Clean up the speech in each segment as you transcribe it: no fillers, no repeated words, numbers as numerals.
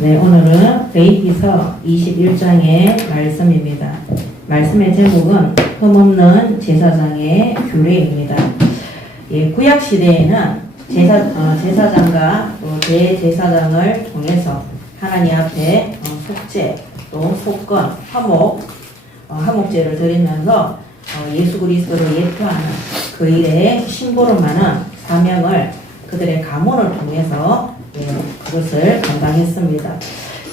네, 오늘은 레위기서 21장의 말씀입니다. 말씀의 제목은 흠없는 제사장의 규례입니다. 예, 구약 시대에는 제사장과 또 대제사장을 통해서 하나님 앞에 속죄, 또 속건, 화목제를 드리면서 예수 그리스도를 예표하는 그 일의 심보로만은 사명을 그들의 가문을 통해서 그것을 감당했습니다.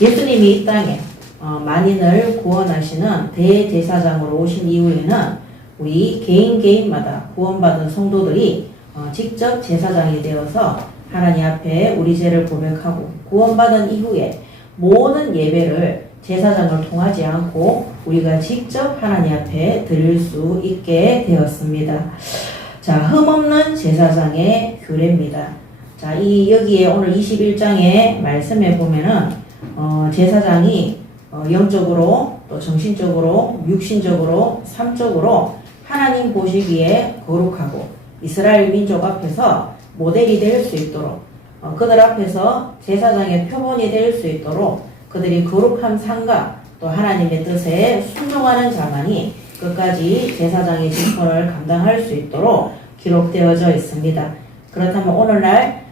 예수님이 이 땅에 만인을 구원하시는 대제사장으로 오신 이후에는 우리 개인마다 구원받은 성도들이 직접 제사장이 되어서 하나님 앞에 우리 죄를 고백하고 구원받은 이후에 모든 예배를 제사장을 통하지 않고 우리가 직접 하나님 앞에 드릴 수 있게 되었습니다. 자, 흠없는 제사장의 규례입니다. 자, 여기에 오늘 21장의 말씀에 보면은, 제사장이, 영적으로, 또 정신적으로, 육신적으로, 삼적으로 하나님 보시기에 거룩하고 이스라엘 민족 앞에서 모델이 될 수 있도록, 그들 앞에서 제사장의 표본이 될 수 있도록 그들이 거룩한 삶과 또 하나님의 뜻에 순종하는 자만이 끝까지 제사장의 직분을 감당할 수 있도록 기록되어져 있습니다. 그렇다면 오늘날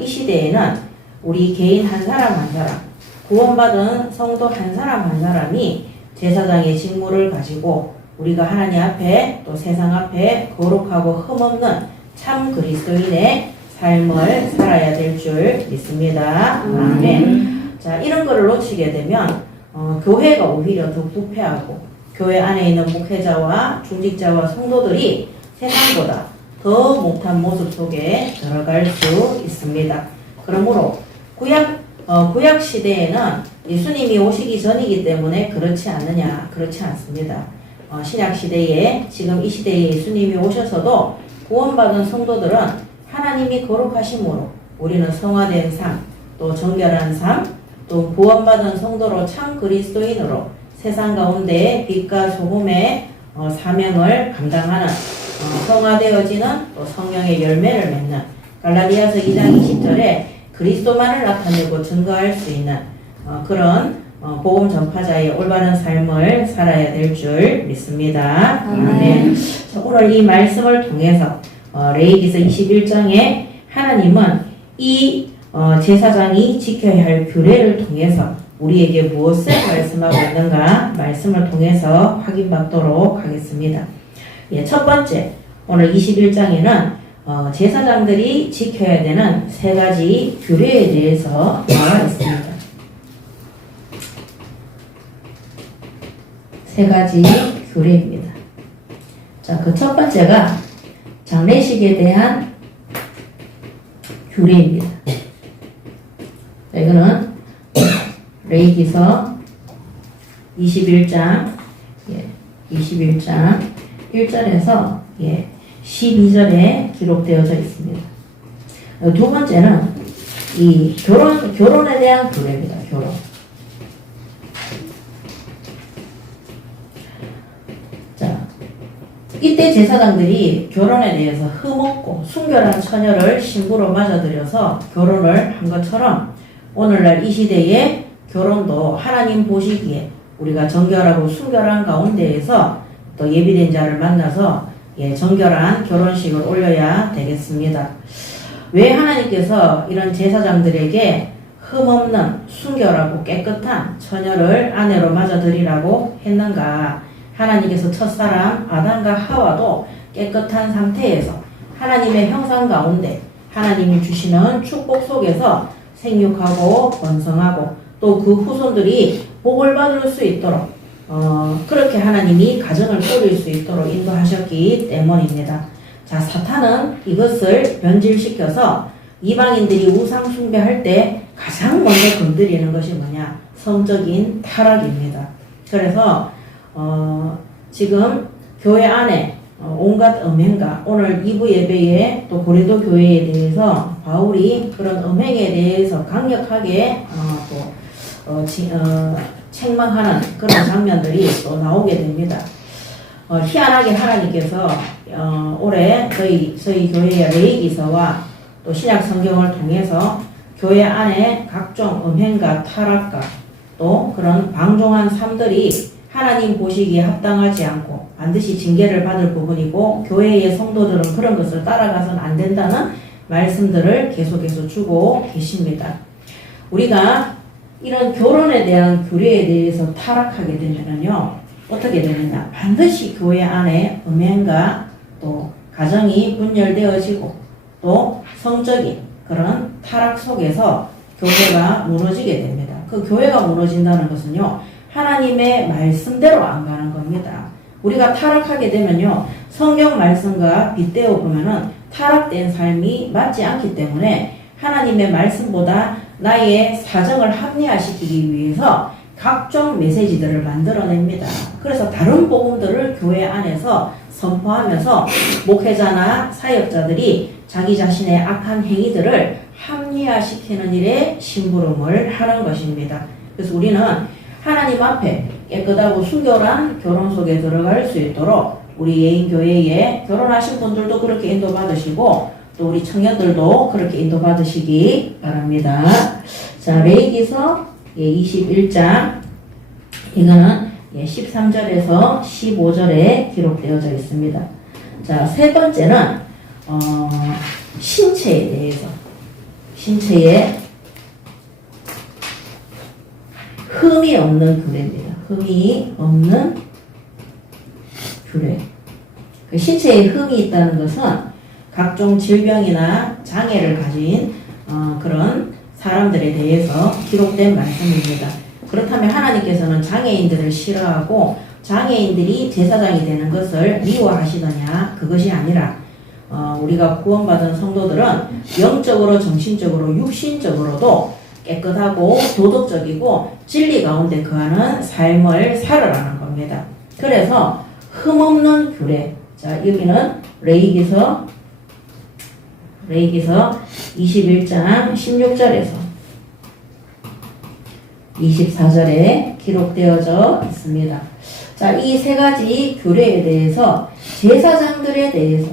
이 시대에는 우리 개인 한 사람 한 사람, 구원받은 성도 한 사람이 제사장의 직무를 가지고 우리가 하나님 앞에 또 세상 앞에 거룩하고 흠없는 참 그리스도인의 삶을 살아야 될 줄 믿습니다. 아멘. 자, 이런 거를 놓치게 되면 교회가 오히려 더 부패하고 교회 안에 있는 목회자와 중직자와 성도들이 세상보다 더 못한 모습 속에 들어갈 수 있습니다. 그러므로 구약 시대에는 예수님이 오시기 전이기 때문에 그렇지 않느냐? 그렇지 않습니다. 신약 시대에 지금 이 시대에 예수님이 오셔서도 구원받은 성도들은 하나님이 거룩하심으로 우리는 성화된 삶, 또 정결한 삶, 또 구원받은 성도로 참 그리스도인으로 세상 가운데 빛과 소금의 사명을 감당하는 성화되어지는 또 성령의 열매를 맺는 갈라디아서 2장 20절에 그리스도만을 나타내고 증거할 수 있는 그런 복음 전파자의 올바른 삶을 살아야 될 줄 믿습니다. 아멘. 오늘 이 말씀을 통해서 레위기서 21장에 하나님은 이 제사장이 지켜야 할 규례를 통해서 우리에게 무엇을 말씀하고 있는가 말씀을 통해서 확인받도록 하겠습니다. 예, 첫 번째, 오늘 21장에는 제사장들이 지켜야 되는 세 가지 규례에 대해서 나와 있습니다. 세 가지 규례입니다. 자, 그 첫 번째가 장례식에 대한 규례입니다. 자, 이거는 레위기서 21장 1절에서 12절에 기록되어져 있습니다. 두 번째는 이 결혼에 대한 규례입니다. 결혼. 자, 이때 제사장들이 결혼에 대해서 흠없고 순결한 처녀를 신부로 맞아들여서 결혼을 한 것처럼 오늘날 이 시대에 결혼도 하나님 보시기에 우리가 정결하고 순결한 가운데에서 또 예비된 자를 만나서 정결한 결혼식을 올려야 되겠습니다. 왜 하나님께서 이런 제사장들에게 흠없는 순결하고 깨끗한 처녀를 아내로 맞아들이라고 했는가? 하나님께서 첫사람 아담과 하와도 깨끗한 상태에서 하나님의 형상 가운데 하나님이 주시는 축복 속에서 생육하고 번성하고 또 그 후손들이 복을 받을 수 있도록 그렇게 하나님이 가정을 꾸릴 수 있도록 인도하셨기 때문입니다. 자, 사탄은 이것을 변질시켜서 이방인들이 우상 숭배할 때 가장 먼저 건드리는 것이 뭐냐? 성적인 타락입니다. 그래서 지금 교회 안에 온갖 음행과 오늘 2부 예배에 또 고린도 교회에 대해서 바울이 그런 음행에 대해서 강력하게 책망하는 그런 장면들이 또 나오게 됩니다. 희한하게 하나님께서 올해 저희 교회의 레위기서와 또 신약 성경을 통해서 교회 안에 각종 음행과 타락과 또 그런 방종한 삶들이 하나님 보시기에 합당하지 않고 반드시 징계를 받을 부분이고 교회의 성도들은 그런 것을 따라가서는 안 된다는 말씀들을 계속해서 주고 계십니다. 우리가 이런 결혼에 대한 규례에 대해서 타락하게 되면요 어떻게 되느냐, 반드시 교회 안에 음행과 또 가정이 분열되어지고 또 성적인 그런 타락 속에서 교회가 무너지게 됩니다. 그 교회가 무너진다는 것은요 하나님의 말씀대로 안 가는 겁니다. 우리가 타락하게 되면요 성경 말씀과 빗대어 보면은 타락된 삶이 맞지 않기 때문에 하나님의 말씀보다 나의 사정을 합리화시키기 위해서 각종 메시지들을 만들어냅니다. 그래서 다른 복음들을 교회 안에서 선포하면서 목회자나 사역자들이 자기 자신의 악한 행위들을 합리화시키는 일에 심부름을 하는 것입니다. 그래서 우리는 하나님 앞에 깨끗하고 순결한 결혼 속에 들어갈 수 있도록 우리 예인교회에 결혼하신 분들도 그렇게 인도받으시고 또 우리 청년들도 그렇게 인도받으시기 바랍니다. 자, 레위기서 21장 이거는 13절에서 15절에 기록되어져 있습니다. 자, 세 번째는 신체에 대해서, 신체에 흠이 없는 규례입니다. 흠이 없는 규례. 그 신체에 흠이 있다는 것은 각종 질병이나 장애를 가진 그런 사람들에 대해서 기록된 말씀입니다. 그렇다면 하나님께서는 장애인들을 싫어하고 장애인들이 제사장이 되는 것을 미워하시더냐? 그것이 아니라 우리가 구원받은 성도들은 영적으로, 정신적으로, 육신적으로도 깨끗하고 도덕적이고 진리 가운데 거하는 삶을 살아라는 겁니다. 그래서 흠없는 규례. 자, 여기는 레위기서 21장 16절에서 24절에 기록되어져 있습니다. 자, 이 세 가지 규례에 대해서 제사장들에 대해서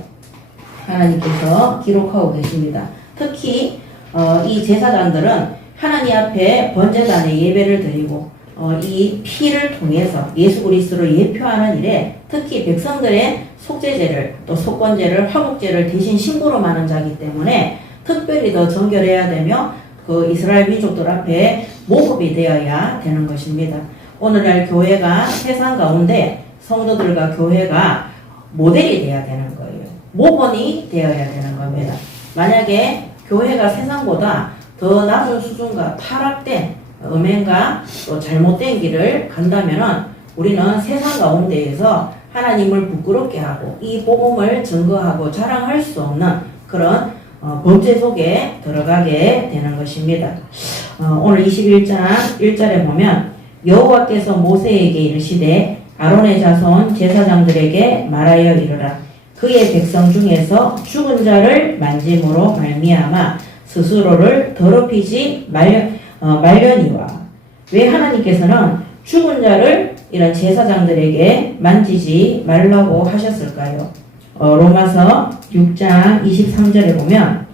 하나님께서 기록하고 계십니다. 특히 이 제사장들은 하나님 앞에 번제단에 예배를 드리고 이 피를 통해서 예수 그리스도를 예표하는 일에 특히 백성들의 속죄제를 또 속건제를 화목제를 대신 심부름하는 자이기 때문에 특별히 더 정결해야 되며 그 이스라엘 민족들 앞에 모범이 되어야 되는 것입니다. 오늘날 교회가 세상 가운데 성도들과 교회가 모델이 되어야 되는 거예요. 모범이 되어야 되는 겁니다. 만약에 교회가 세상보다 더 낮은 수준과 타락된 음행과 또 잘못된 길을 간다면은 우리는 세상 가운데에서 하나님을 부끄럽게 하고 이 복음을 증거하고 자랑할 수 없는 그런 범죄 속에 들어가게 되는 것입니다. 오늘 21장 1절에 보면 여호와께서 모세에게 이르시되 아론의 자손 제사장들에게 말하여 이르라. 그의 백성 중에서 죽은 자를 만짐으로 말미암아 스스로를 더럽히지 말려니와. 왜 하나님께서는 죽은 자를 이런 제사장들에게 만지지 말라고 하셨을까요? 로마서 6장 23절에 보면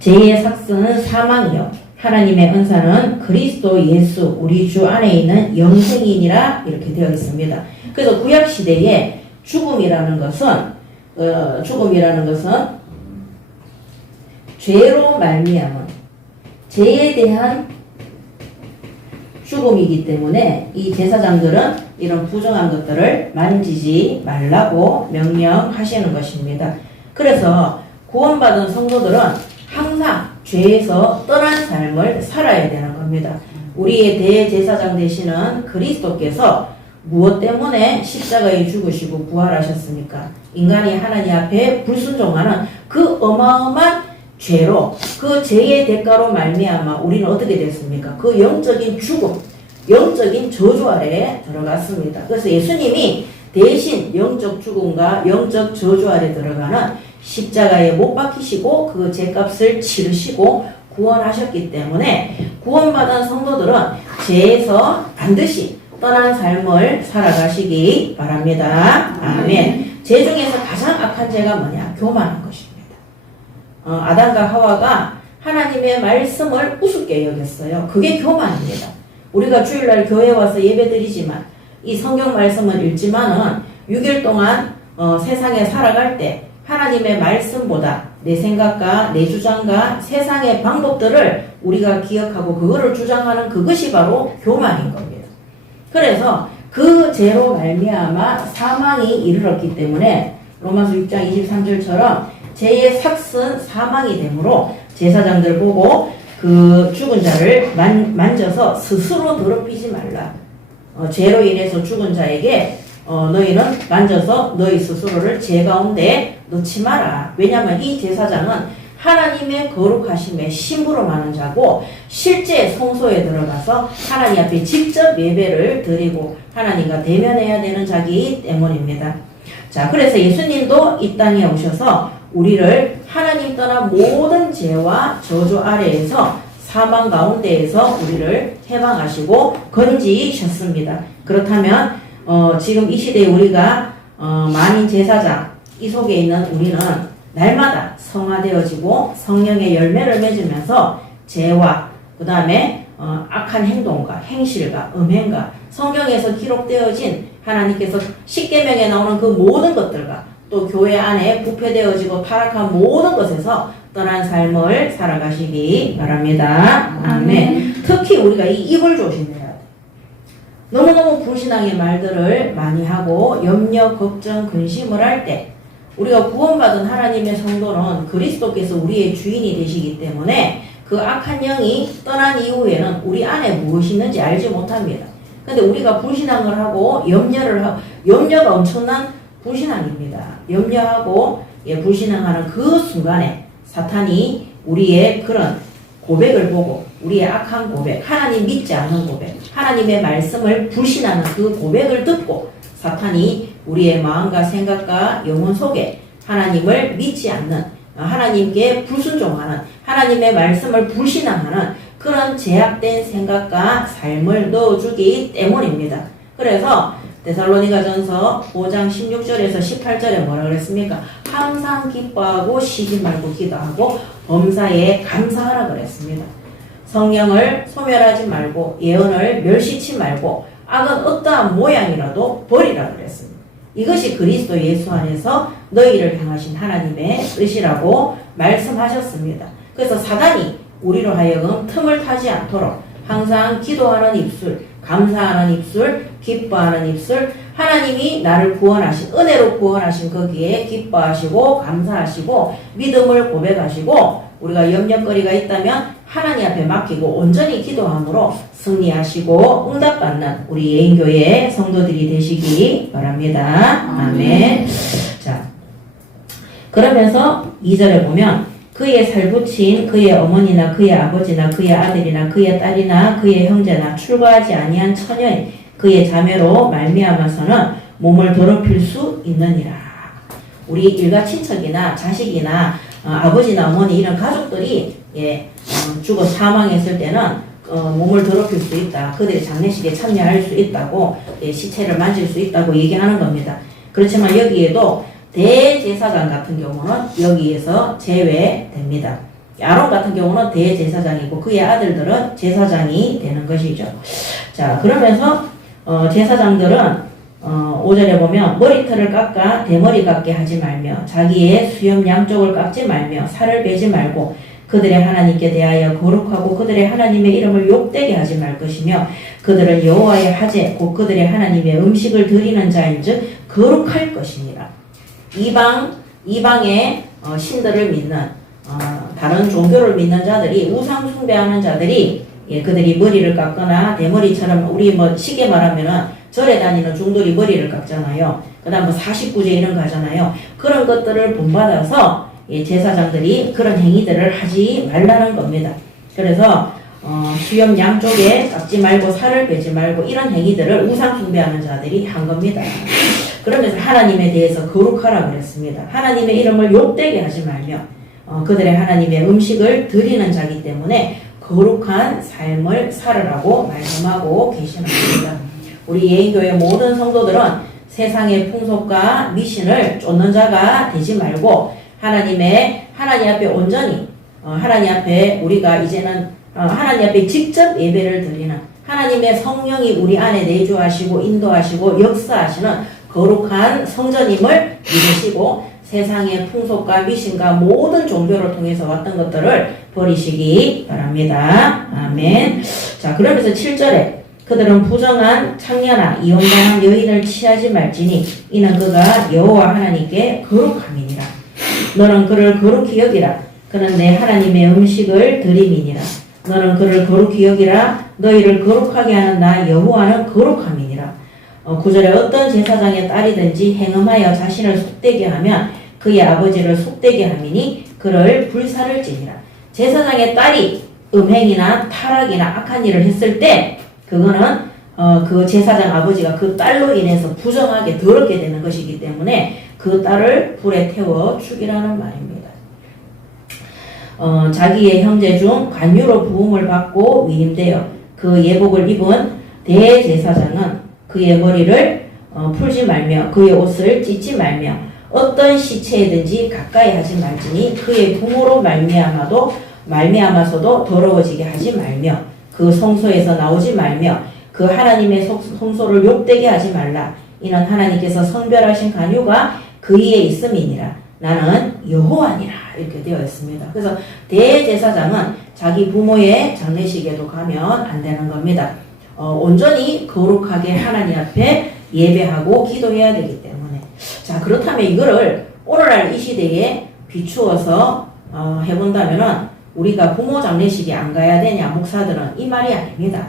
제2의 삭스는 사망이요 하나님의 은사는 그리스도 예수 우리 주 안에 있는 영생이니라 이렇게 되어 있습니다. 그래서 구약 시대에 죽음이라는 것은 죄로 말미암은 죄에 대한 죽음이기 때문에 이 제사장들은 이런 부정한 것들을 만지지 말라고 명령하시는 것입니다. 그래서 구원받은 성도들은 항상 죄에서 떠난 삶을 살아야 되는 겁니다. 우리의 대제사장 되시는 그리스도께서 무엇 때문에 십자가에 죽으시고 부활하셨습니까? 인간이 하나님 앞에 불순종하는 그 어마어마한 죄로 그 죄의 대가로 말미암아 우리는 어떻게 됐습니까? 그 영적인 죽음, 영적인 저주 아래에 들어갔습니다. 그래서 예수님이 대신 영적 죽음과 영적 저주 아래 들어가는 십자가에 못 박히시고 그 죄값을 치르시고 구원하셨기 때문에 구원받은 성도들은 죄에서 반드시 떠난 삶을 살아가시기 바랍니다. 아멘. 죄 중에서 가장 악한 죄가 뭐냐? 교만한 것입니다. 아담과 하와가 하나님의 말씀을 우습게 여겼어요. 그게 교만입니다. 우리가 주일날 교회에 와서 예배드리지만 이 성경 말씀을 읽지만은 6일 동안 세상에 살아갈 때 하나님의 말씀보다 내 생각과 내 주장과 세상의 방법들을 우리가 기억하고 그거를 주장하는 그것이 바로 교만인 겁니다. 그래서 그 죄로 말미암아 사망이 이르렀기 때문에 로마서 6장 23절처럼 죄의 삭은 사망이 되므로 제사장들 보고 그 죽은 자를 만져서 스스로 더럽히지 말라. 죄로 인해서 죽은 자에게 너희는 만져서 너희 스스로를 죄 가운데 넣지 마라. 왜냐하면 이 제사장은 하나님의 거룩하심에 심부름하는 자고 실제 성소에 들어가서 하나님 앞에 직접 예배를 드리고 하나님과 대면해야 되는 자이기 때문입니다. 자, 그래서 예수님도 이 땅에 오셔서 우리를 하나님 떠난 모든 죄와 저주 아래에서 사망 가운데에서 우리를 해방하시고 건지셨습니다. 그렇다면 지금 이 시대에 우리가 만인 제사장 이 속에 있는 우리는 날마다 성화되어지고 성령의 열매를 맺으면서 죄와 그 다음에 악한 행동과 행실과 음행과 성경에서 기록되어진 하나님께서 십계명에 나오는 그 모든 것들과 또 교회 안에 부패되어지고 타락한 모든 것에서 떠난 삶을 살아가시기 바랍니다. 아멘. 특히 우리가 이 입을 조심해야 돼. 너무너무 불신앙의 말들을 많이 하고 염려, 걱정, 근심을 할 때 우리가 구원받은 하나님의 성도는 그리스도께서 우리의 주인이 되시기 때문에 그 악한 영이 떠난 이후에는 우리 안에 무엇이 있는지 알지 못합니다. 근데 우리가 불신앙을 하고 염려가 엄청난 불신앙입니다. 염려하고 불신앙하는 그 순간에 사탄이 우리의 그런 고백을 보고 우리의 악한 고백, 하나님 믿지 않는 고백, 하나님의 말씀을 불신하는 그 고백을 듣고 사탄이 우리의 마음과 생각과 영혼 속에 하나님을 믿지 않는, 하나님께 불순종하는, 하나님의 말씀을 불신앙하는 그런 제약된 생각과 삶을 넣어주기 때문입니다. 그래서 데살로니가전서 5장 16절에서 18절에 뭐라 그랬습니까? 항상 기뻐하고 쉬지 말고 기도하고 범사에 감사하라 그랬습니다. 성령을 소멸하지 말고 예언을 멸시치 말고 악은 어떠한 모양이라도 버리라 그랬습니다. 이것이 그리스도 예수 안에서 너희를 향하신 하나님의 뜻이라고 말씀하셨습니다. 그래서 사단이 우리로 하여금 틈을 타지 않도록 항상 기도하는 입술, 감사하는 입술, 기뻐하는 입술, 하나님이 나를 구원하신, 은혜로 구원하신 거기에 기뻐하시고 감사하시고 믿음을 고백하시고 우리가 염려거리가 있다면 하나님 앞에 맡기고 온전히 기도함으로 승리하시고 응답받는 우리 예인교회 성도들이 되시기 바랍니다. 아멘. 자, 그러면서 2절에 보면 그의 살붙인 그의 어머니나 그의 아버지나 그의 아들이나 그의 딸이나 그의 형제나 출가하지 아니한 처녀인 그의 자매로 말미암아서는 몸을 더럽힐 수 있느니라. 우리 일가 친척이나 자식이나 아버지나 어머니 이런 가족들이 죽어 사망했을 때는 몸을 더럽힐 수 있다. 그들이 장례식에 참여할 수 있다고 시체를 만질 수 있다고 얘기하는 겁니다. 그렇지만 여기에도 대제사장 같은 경우는 여기에서 제외됩니다. 아론 같은 경우는 대제사장이고 그의 아들들은 제사장이 되는 것이죠. 자, 그러면서 제사장들은 5절에 보면 머리털을 깎아 대머리 같게 하지 말며 자기의 수염 양쪽을 깎지 말며 살을 베지 말고 그들의 하나님께 대하여 거룩하고 그들의 하나님의 이름을 욕되게 하지 말 것이며 그들은 여호와의 하제 곧 그들의 하나님의 음식을 드리는 자인즉 거룩할 것이니라. 이방의 신들을 믿는 다른 종교를 믿는 자들이 우상 숭배하는 자들이 그들이 머리를 깎거나 대머리처럼 우리 쉽게 말하면은 절에 다니는 종들이 머리를 깎잖아요. 그 다음 49제 이런 거 하잖아요. 그런 것들을 본받아서 제사장들이 그런 행위들을 하지 말라는 겁니다. 그래서 수염 양쪽에 깎지 말고 살을 빼지 말고 이런 행위들을 우상 숭배하는 자들이 한 겁니다. 그러면서 하나님에 대해서 거룩하라 그랬습니다. 하나님의 이름을 욕되게 하지 말며 그들의 하나님의 음식을 드리는 자기 때문에 거룩한 삶을 살으라고 말씀하고 계시는 겁니다. 우리 예인교회 모든 성도들은 세상의 풍속과 미신을 쫓는 자가 되지 말고 하나님 앞에 온전히 하나님 앞에 우리가 이제는 하나님 앞에 직접 예배를 드리는 하나님의 성령이 우리 안에 내주하시고 인도하시고 역사하시는 거룩한 성전임을 믿으시고 세상의 풍속과 미신과 모든 종교를 통해서 왔던 것들을 버리시기 바랍니다. 아멘. 자, 그러면서 7절에 그들은 부정한 창녀나 이혼당한 여인을 취하지 말지니 이는 그가 여호와 하나님께 거룩함이니라. 너는 그를 거룩히 여기라. 그는 내 하나님의 음식을 드림이니라. 너는 그를 거룩히 여기라. 너희를 거룩하게 하는 나 여호와는 거룩함이니라. 9절에 어떤 제사장의 딸이든지 행음하여 자신을 속되게 하면 그의 아버지를 속되게 함이니 그를 불사를지니라. 제사장의 딸이 음행이나 타락이나 악한 일을 했을 때 그거는 그 제사장 아버지가 그 딸로 인해서 부정하게 더럽게 되는 것이기 때문에 그 딸을 불에 태워 죽이라는 말입니다. 자기의 형제 중 관유로 부음을 받고 위임되어 그 예복을 입은 대제사장은 그의 머리를 풀지 말며 그의 옷을 찢지 말며 어떤 시체에든지 가까이 하지 말지니 그의 부모로 말미암아서도 더러워지게 하지 말며 그 성소에서 나오지 말며 그 하나님의 성소를 욕되게 하지 말라. 이는 하나님께서 성별하신 간유가 그이에 있음이니라. 나는 여호와니라. 이렇게 되어 있습니다. 그래서 대제사장은 자기 부모의 장례식에도 가면 안 되는 겁니다. 온전히 거룩하게 하나님 앞에 예배하고 기도해야 되기 때문에. 자, 그렇다면 이거를 오늘날 이 시대에 비추어서 해본다면은 우리가 부모 장례식에 안 가야 되냐, 목사들은 이 말이 아닙니다.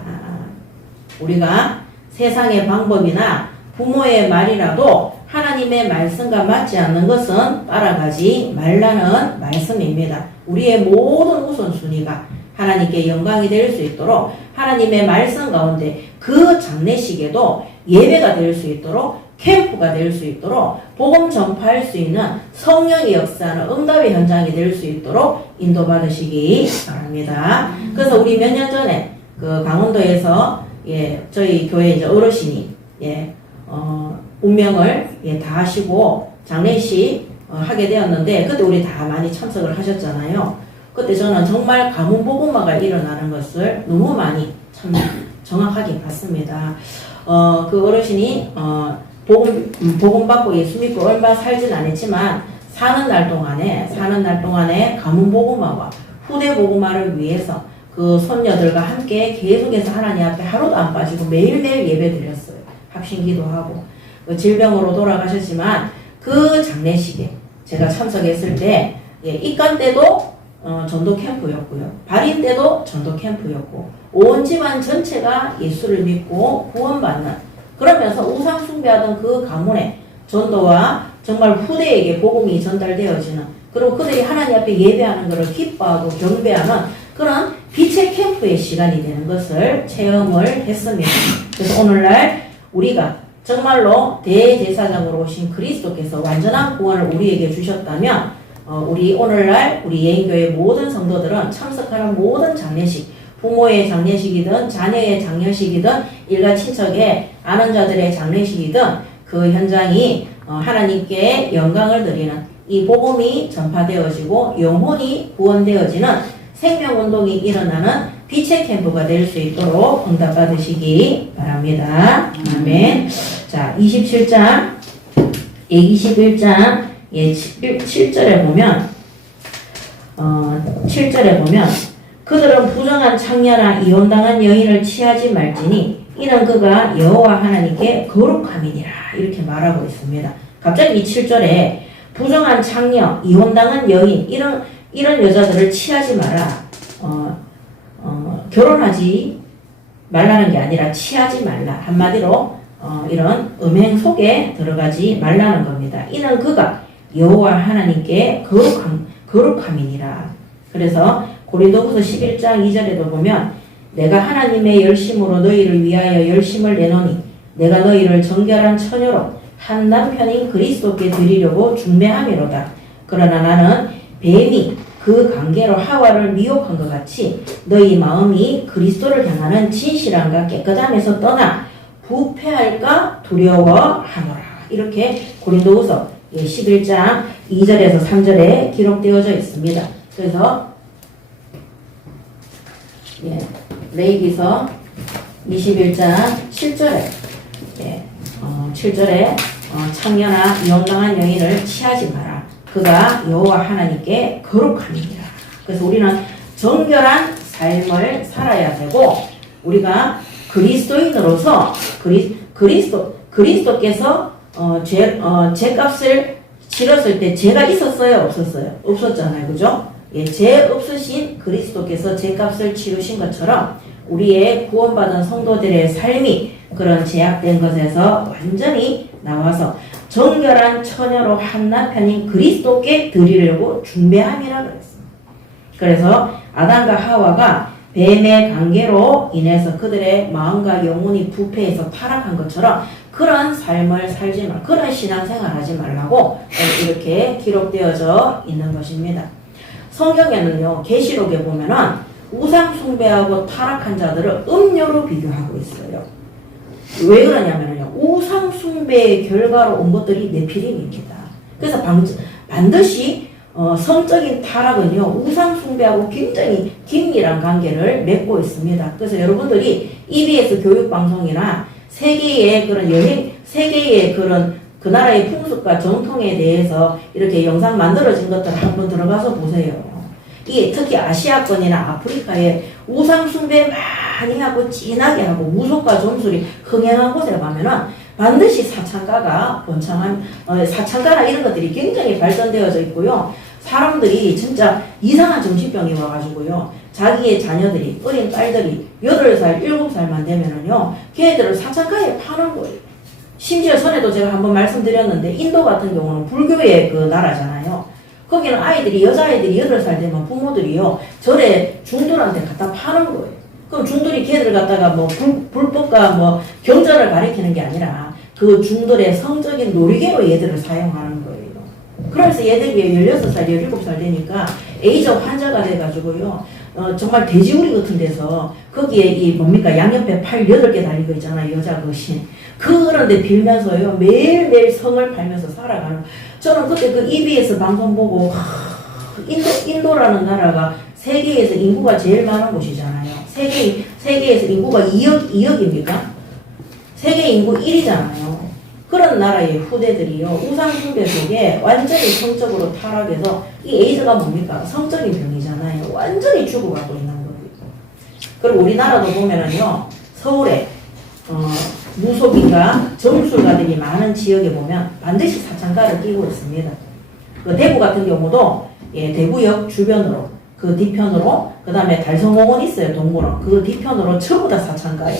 우리가 세상의 방법이나 부모의 말이라도 하나님의 말씀과 맞지 않는 것은 따라가지 말라는 말씀입니다. 우리의 모든 우선순위가 하나님께 영광이 될 수 있도록 하나님의 말씀 가운데 그 장례식에도 예배가 될 수 있도록 캠프가 될 수 있도록 복음 전파할 수 있는 성령의 역사는 응답의 현장이 될 수 있도록 인도받으시기 바랍니다. 그래서 우리 몇 년 전에 그 강원도에서 저희 교회 이제 어르신이 운명을 다 하시고 장례식 하게 되었는데 그때 우리 다 많이 참석을 하셨잖아요. 그때 저는 정말 가문 복음화가 일어나는 것을 너무 많이 참 정확하게 봤습니다. 그 어르신이 복음 받고 예수 믿고 얼마 살진 않았지만 사는 날 동안에 가문 복음화와 후대 복음화를 위해서 그 손녀들과 함께 계속해서 하나님 앞에 하루도 안 빠지고 매일매일 예배 드렸어요. 합심기도 하고 질병으로 돌아가셨지만 그 장례식에 제가 참석했을 때 입간 때도 전도 캠프였고요. 발인 때도 전도 캠프였고 온 집안 전체가 예수를 믿고 구원받는 그러면서 우상 숭배하던 그 가문의 전도와 정말 후대에게 복음이 전달되어지는 그리고 그들이 하나님 앞에 예배하는 것을 기뻐하고 경배하는 그런 빛의 캠프의 시간이 되는 것을 체험을 했습니다. 그래서 오늘날 우리가 정말로 대제사장으로 오신 그리스도께서 완전한 구원을 우리에게 주셨다면 우리 오늘날 우리 예인교회 모든 성도들은 참석하는 모든 장례식 부모의 장례식이든 자녀의 장례식이든 일가 친척의 아는 자들의 장례식이든 그 현장이 하나님께 영광을 드리는 이 복음이 전파되어지고 영혼이 구원되어지는 생명운동이 일어나는 빛의 캠프가 될 수 있도록 응답받으시기 바랍니다. 아멘. 자, 27장 21장 7절에 보면 7절에 보면 그들은 부정한 창녀나 이혼당한 여인을 취하지 말지니 이는 그가 여호와 하나님께 거룩함이니라 이렇게 말하고 있습니다. 갑자기 이 7절에 부정한 창녀, 이혼당한 여인 이런 여자들을 취하지 마라. 결혼하지 말라는 게 아니라 취하지 말라. 한마디로 이런 음행 속에 들어가지 말라는 겁니다. 이는 그가 여호와 하나님께 거룩함이니라. 그래서 고린도후서 11장 2절에도 보면 내가 하나님의 열심으로 너희를 위하여 열심을 내노니 내가 너희를 정결한 처녀로 한 남편인 그리스도께 드리려고 중매함이로다. 그러나 나는 뱀이 그 관계로 하와를 미혹한 것 같이 너희 마음이 그리스도를 향하는 진실함과 깨끗함에서 떠나 부패할까 두려워하노라. 이렇게 고린도후서 11장 2절에서 3절에 기록되어져 있습니다. 그래서 예, 레위기서 21장 7절에 7절에 창녀나 이혼당한 여인을 취하지 마라. 그가 여호와 하나님께 거룩함이니라. 그래서 우리는 정결한 삶을 살아야 되고 우리가 그리스도인으로서 그리스도께서 죄값을 치렀을 때 죄가 있었어요? 없었어요? 없었잖아요. 그죠? 예, 죄 없으신 그리스도께서 죄값을 치르신 것처럼 우리의 구원받은 성도들의 삶이 그런 제약된 것에서 완전히 나와서 정결한 처녀로 한 남편인 그리스도께 드리려고 준비함이라 그랬습니다. 그래서 아담과 하와가 뱀의 관계로 인해서 그들의 마음과 영혼이 부패해서 타락한 것처럼 그런 삶을 살지 말, 그런 신앙생활 하지 말라고 이렇게 기록되어져 있는 것입니다. 성경에는요, 계시록에 보면은 우상 숭배하고 타락한 자들을 음료로 비교하고 있어요. 왜 그러냐면요, 우상 숭배의 결과로 온 것들이 네피림입니다. 그래서 반드시 성적인 타락은요, 우상 숭배하고 굉장히 긴밀한 관계를 맺고 있습니다. 그래서 여러분들이 EBS 교육방송이나 세계의 그런 세계의 그 나라의 풍습과 정통에 대해서 이렇게 영상 만들어진 것들을 한번 들어가서 보세요. 이게 특히 아시아권이나 아프리카에 우상 숭배 많이 하고 진하게 하고 무속과 점술이 흥행한 곳에 가면은 반드시 사창가가 사창가나 이런 것들이 굉장히 발전되어져 있고요. 사람들이 진짜 이상한 정신병이 와가지고요. 자기의 자녀들이, 어린 딸들이 8살, 7살만 되면은요, 걔들을 사창가에 파는 거예요. 심지어 전에도 제가 한번 말씀드렸는데, 인도 같은 경우는 불교의 그 나라잖아요. 거기는 여자아이들이 8살 되면 부모들이요, 절에 중들한테 갖다 파는 거예요. 그럼 중들이 걔들 갖다가 불법과 경전을 가리키는 게 아니라, 그 중들의 성적인 놀이개로 얘들을 사용하는 거예요. 그래서 얘들이 16살, 17살 되니까 에이즈 환자가 돼가지고요, 정말 돼지우리 같은 데서 거기에 양옆에 팔 8개 달린 거 있잖아요. 여자 그 신. 그런데 빌면서요, 매일매일 성을 팔면서 살아가는. 저는 그때 그 EBS 방송 보고, 인도라는 나라가 세계에서 인구가 제일 많은 곳이잖아요. 세계에서 인구가 2억입니까? 세계 인구 1위잖아요. 그런 나라의 후대들이요, 우상숭배 속에 완전히 성적으로 타락해서, 이 에이즈가 뭡니까? 성적인 병이잖아요. 완전히 죽어가고 있는 거예요. 그리고 우리나라도 보면은요, 서울에, 무속인과 점술가들이 많은 지역에 보면 반드시 사창가를 끼고 있습니다. 그 대구 같은 경우도, 예, 대구역 주변으로, 그 뒤편으로, 그 다음에 달성공원 있어요, 동물원. 그 뒤편으로 전부 다 사창가예요.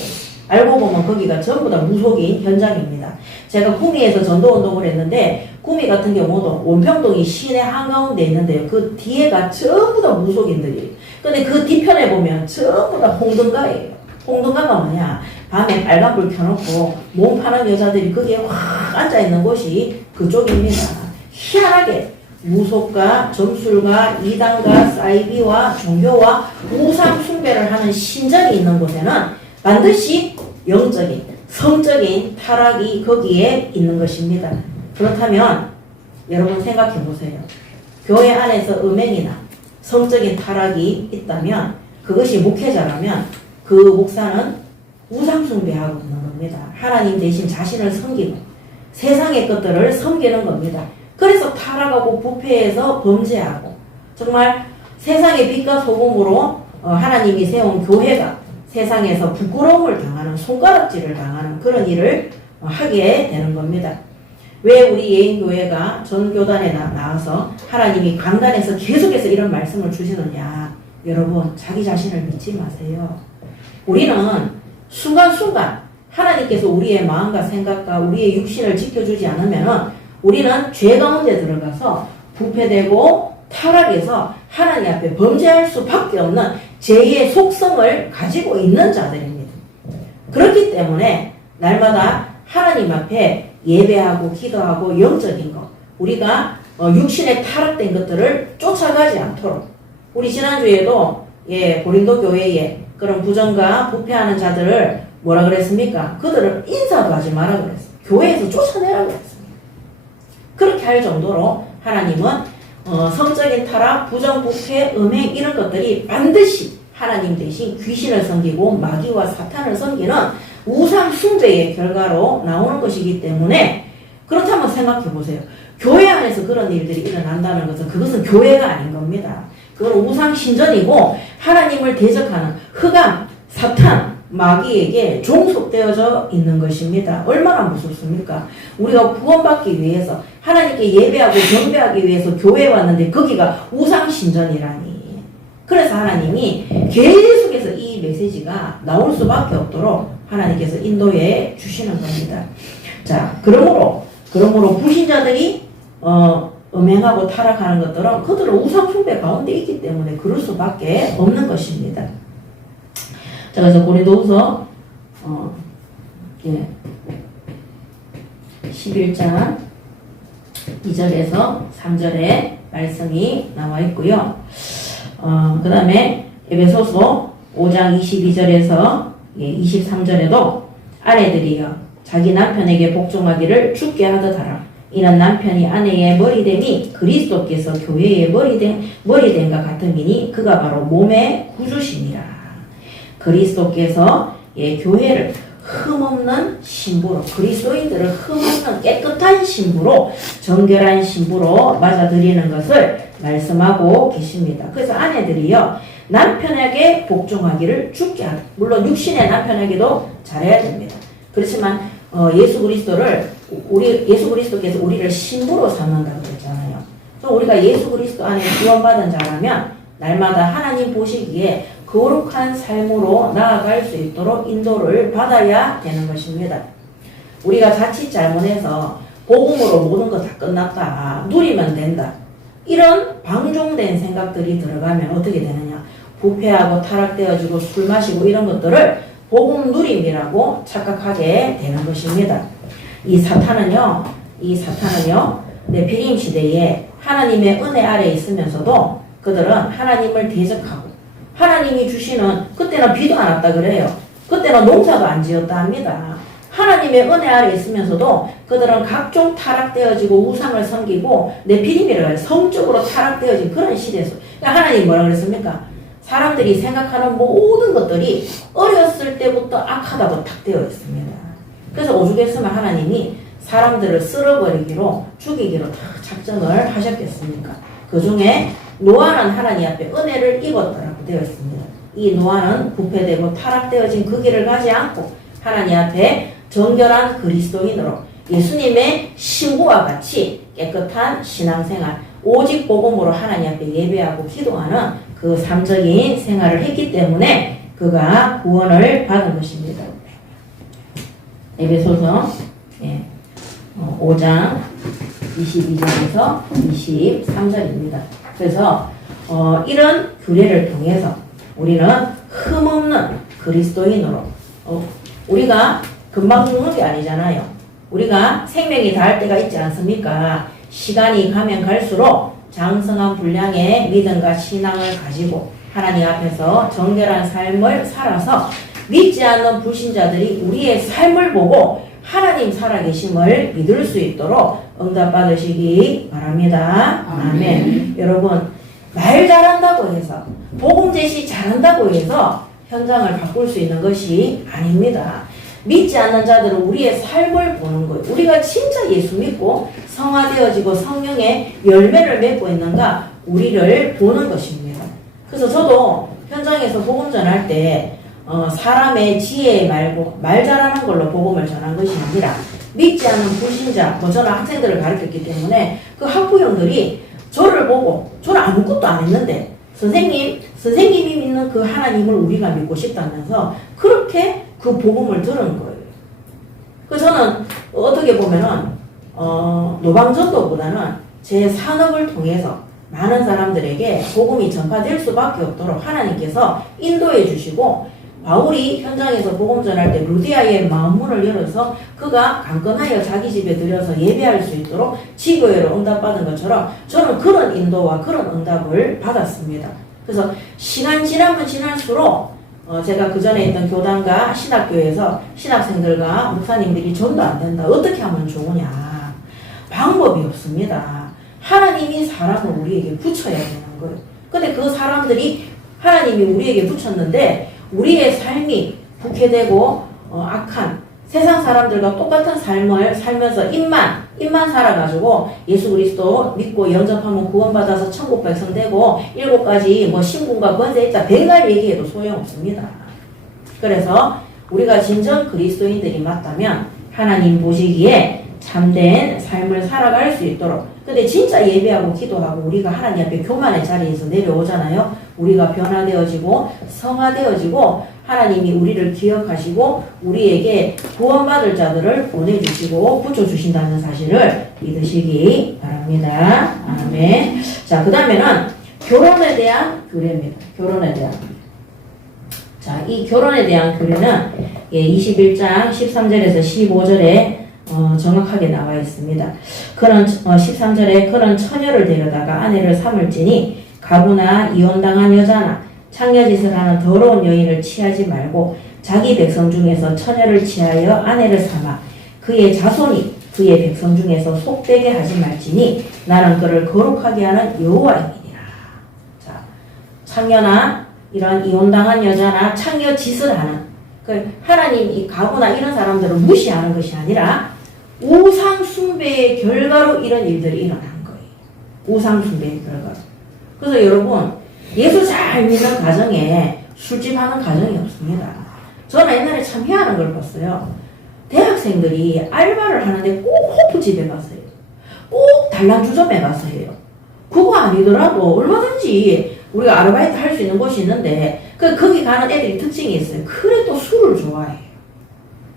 알고 보면 거기가 전부 다 무속인 현장입니다. 제가 구미에서 전도운동을 했는데, 구미 같은 경우도 원평동이 시내 한가운데 있는데요. 그 뒤에가 전부 다 무속인들이에요. 근데 그 뒤편에 보면 전부 다 홍등가예요. 홍등가가 뭐냐? 밤에 빨간불 켜놓고 몸 파는 여자들이 거기에 확 앉아있는 곳이 그쪽입니다. 희한하게 무속과 점술과 이단과 사이비와 종교와 우상 숭배를 하는 신전이 있는 곳에는 반드시 영적인, 성적인 타락이 거기에 있는 것입니다. 그렇다면 여러분 생각해 보세요. 교회 안에서 음행이나 성적인 타락이 있다면, 그것이 목회자라면 그 목사는 우상 숭배하고 있는 겁니다. 하나님 대신 자신을 섬기고 세상의 것들을 섬기는 겁니다. 그래서 타락하고 부패해서 범죄하고, 정말 세상의 빛과 소금으로 하나님이 세운 교회가 세상에서 부끄러움을 당하는, 손가락질을 당하는 그런 일을 하게 되는 겁니다. 왜 우리 예인교회가 전교단에 나와서 하나님이 강단에서 계속해서 이런 말씀을 주시느냐? 여러분, 자기 자신을 믿지 마세요. 우리는 순간순간 하나님께서 우리의 마음과 생각과 우리의 육신을 지켜주지 않으면 우리는 죄 가운데 들어가서 부패되고 타락해서 하나님 앞에 범죄할 수밖에 없는 죄의 속성을 가지고 있는 자들입니다. 그렇기 때문에 날마다 하나님 앞에 예배하고 기도하고 영적인 것, 우리가 육신에 타락된 것들을 쫓아가지 않도록, 우리 지난주에도 고린도 교회에 그런 부정과 부패하는 자들을 뭐라 그랬습니까? 그들을 인사도 하지 마라 그랬어요. 교회에서 쫓아내라 그랬습니다. 그렇게 할 정도로 하나님은 성적인 타락, 부정, 부패, 음행 이런 것들이 반드시 하나님 대신 귀신을 섬기고 마귀와 사탄을 섬기는 우상 숭배의 결과로 나오는 것이기 때문에 그렇다면 생각해 보세요. 교회 안에서 그런 일들이 일어난다는 것은 그것은 교회가 아닌 겁니다. 그건 우상 신전이고 하나님을 대적하는 흑암, 사탄, 마귀에게 종속되어져 있는 것입니다. 얼마나 무섭습니까? 우리가 구원받기 위해서 하나님께 예배하고 경배하기 위해서 교회에 왔는데 거기가 우상 신전이라니. 그래서 하나님이 계속해서 이 메시지가 나올 수밖에 없도록 하나님께서 인도해 주시는 겁니다. 자, 그러므로 불신자들이 음행하고 타락하는 것들은 그들은 우상 숭배 가운데 있기 때문에 그럴 수밖에 없는 것입니다. 자, 그래서 고린도후서 11장 2절에서 3절에 말씀이 나와 있고요. 그 다음에 에베소서 5장 22절에서 23절에도 아내들이여 자기 남편에게 복종하기를 주께 하듯 하라. 이는 남편이 아내의 머리됨이 그리스도께서 교회의 머리됨과 같음이니 그가 바로 몸의 구주시니라. 그리스도께서 교회를 흠없는 신부로, 그리스도인들을 흠없는 깨끗한 신부로, 정결한 신부로 맞아들이는 것을 말씀하고 계십니다. 그래서 아내들이요 남편에게 복종하기를 주께 하라. 물론 육신의 남편에게도 잘해야 됩니다. 그렇지만 예수 그리스도께서 우리를 신부로 삼는다고 그랬잖아요. 그래서 우리가 예수 그리스도 안에 구원받은 자라면 날마다 하나님 보시기에 거룩한 삶으로 나아갈 수 있도록 인도를 받아야 되는 것입니다. 우리가 자칫 잘못해서 복음으로 모든 거 다 끝났다, 누리면 된다, 이런 방종된 생각들이 들어가면 어떻게 되느냐? 부패하고 타락되어지고 술 마시고 이런 것들을 복음 누림이라고 착각하게 되는 것입니다. 이 사탄은요 네피림 시대에 하나님의 은혜 아래에 있으면서도 그들은 하나님을 대적하고 하나님이 주시는, 그때는 비도 안 왔다 그래요. 그때는 농사도 안 지었다 합니다. 하나님의 은혜 아래에 있으면서도 그들은 각종 타락되어지고 우상을 섬기고 네피림이라고 해요. 성적으로 타락되어진 그런 시대에서. 그러니까 하나님이 뭐라 그랬습니까? 사람들이 생각하는 모든 것들이 어렸을 때부터 악하다고 탁 되어 있습니다. 그래서 오죽했으면 하나님이 사람들을 쓸어버리기로, 죽이기로 다 작정을 하셨겠습니까? 그 중에 노아는 하나님 앞에 은혜를 입었더라고 되어 있습니다. 이 노아는 부패되고 타락되어진 그 길을 가지 않고 하나님 앞에 정결한 그리스도인으로 예수님의 신부와 같이 깨끗한 신앙생활, 오직 복음으로 하나님 앞에 예배하고 기도하는 그 삶적인 생활을 했기 때문에 그가 구원을 받은 것입니다. 에베소서 5장 22절에서 23절입니다. 그래서 이런 규례를 통해서 우리는 흠없는 그리스도인으로, 우리가 금방 죽는 게 아니잖아요. 우리가 생명이 닿을 때가 있지 않습니까? 시간이 가면 갈수록 장성한 분량의 믿음과 신앙을 가지고 하나님 앞에서 정결한 삶을 살아서 믿지 않는 불신자들이 우리의 삶을 보고 하나님 살아계심을 믿을 수 있도록 응답받으시기 바랍니다. 아멘. 여러분, 말 잘한다고 해서, 복음 제시 잘한다고 해서 현장을 바꿀 수 있는 것이 아닙니다. 믿지 않는 자들은 우리의 삶을 보는 거예요. 우리가 진짜 예수 믿고 성화되어지고 성령의 열매를 맺고 있는가, 우리를 보는 것입니다. 그래서 저도 현장에서 복음 전할 때 사람의 지혜 말고 말 잘하는 걸로 복음을 전한 것이 아니라, 믿지 않는 불신자, 저는 학생들을 가르쳤기 때문에 그 학부형들이 저를 보고, 저는 아무것도 안 했는데 선생님이 믿는 그 하나님을 우리가 믿고 싶다면서 그렇게 그 복음을 들은 거예요. 그래서 저는 어떻게 보면은 노방전도보다는 제 산업을 통해서 많은 사람들에게 복음이 전파될 수밖에 없도록 하나님께서 인도해 주시고, 바울이 현장에서 복음 전할 때 루디아의 마음문을 열어서 그가 강건하여 자기 집에 들여서 예배할 수 있도록 지교회로 응답받은 것처럼 저는 그런 인도와 그런 응답을 받았습니다. 그래서 시간 지나면 지날수록 제가 그 전에 있던 교단과 신학교에서 신학생들과 목사님들이 전도 안 된다, 어떻게 하면 좋으냐, 방법이 없습니다. 하나님이 사람을 우리에게 붙여야 되는 거예요. 근데 그 사람들이 하나님이 우리에게 붙였는데 우리의 삶이 부패되고 악한 세상 사람들과 똑같은 삶을 살면서 입만 살아가지고 예수 그리스도 믿고 영접하면 구원받아서 천국 백성 되고 7가지 뭐 신분과 권세 있다 백날 얘기해도 소용없습니다. 그래서 우리가 진정 그리스도인들이 맞다면 하나님 보시기에 참된 삶을 살아갈 수 있도록, 근데 진짜 예배하고 기도하고 우리가 하나님 앞에 교만의 자리에서 내려오잖아요. 우리가 변화되어지고 성화되어지고 하나님이 우리를 기억하시고 우리에게 구원받을 자들을 보내주시고 붙여주신다는 사실을 믿으시기 바랍니다. 아멘. 자, 그 다음에는 결혼에 대한 규례입니다. 결혼에 대한. 자, 이 결혼에 대한 규례는 21장 13절에서 15절에 정확하게 나와 있습니다. 그런 13절에 그런 처녀를 데려다가 아내를 삼을지니 가부나 이혼당한 여자나 창녀짓을 하는 더러운 여인을 취하지 말고 자기 백성 중에서 처녀를 취하여 아내를 삼아 그의 자손이 그의 백성 중에서 속되게 하지 말지니 나는 그를 거룩하게 하는 여호와이니라. 자, 창녀나 이런 이혼당한 여자나 창녀짓을 하는 하나님 이 가부나 이런 사람들을 무시하는 것이 아니라 우상 숭배의 결과로 이런 일들이 일어난 거예요. 우상 숭배의 결과로. 그래서 여러분 예수 잘 믿는 가정에 술집하는 가정이 없습니다. 저는 옛날에 참 희한한 걸 봤어요. 대학생들이 알바를 하는데 꼭 호프집에 가서 해요. 꼭 단란주점에 가서 해요. 그거 아니더라도 얼마든지 우리가 아르바이트 할 수 있는 곳이 있는데 거기 가는 애들이 특징이 있어요. 그래도 술을 좋아해요.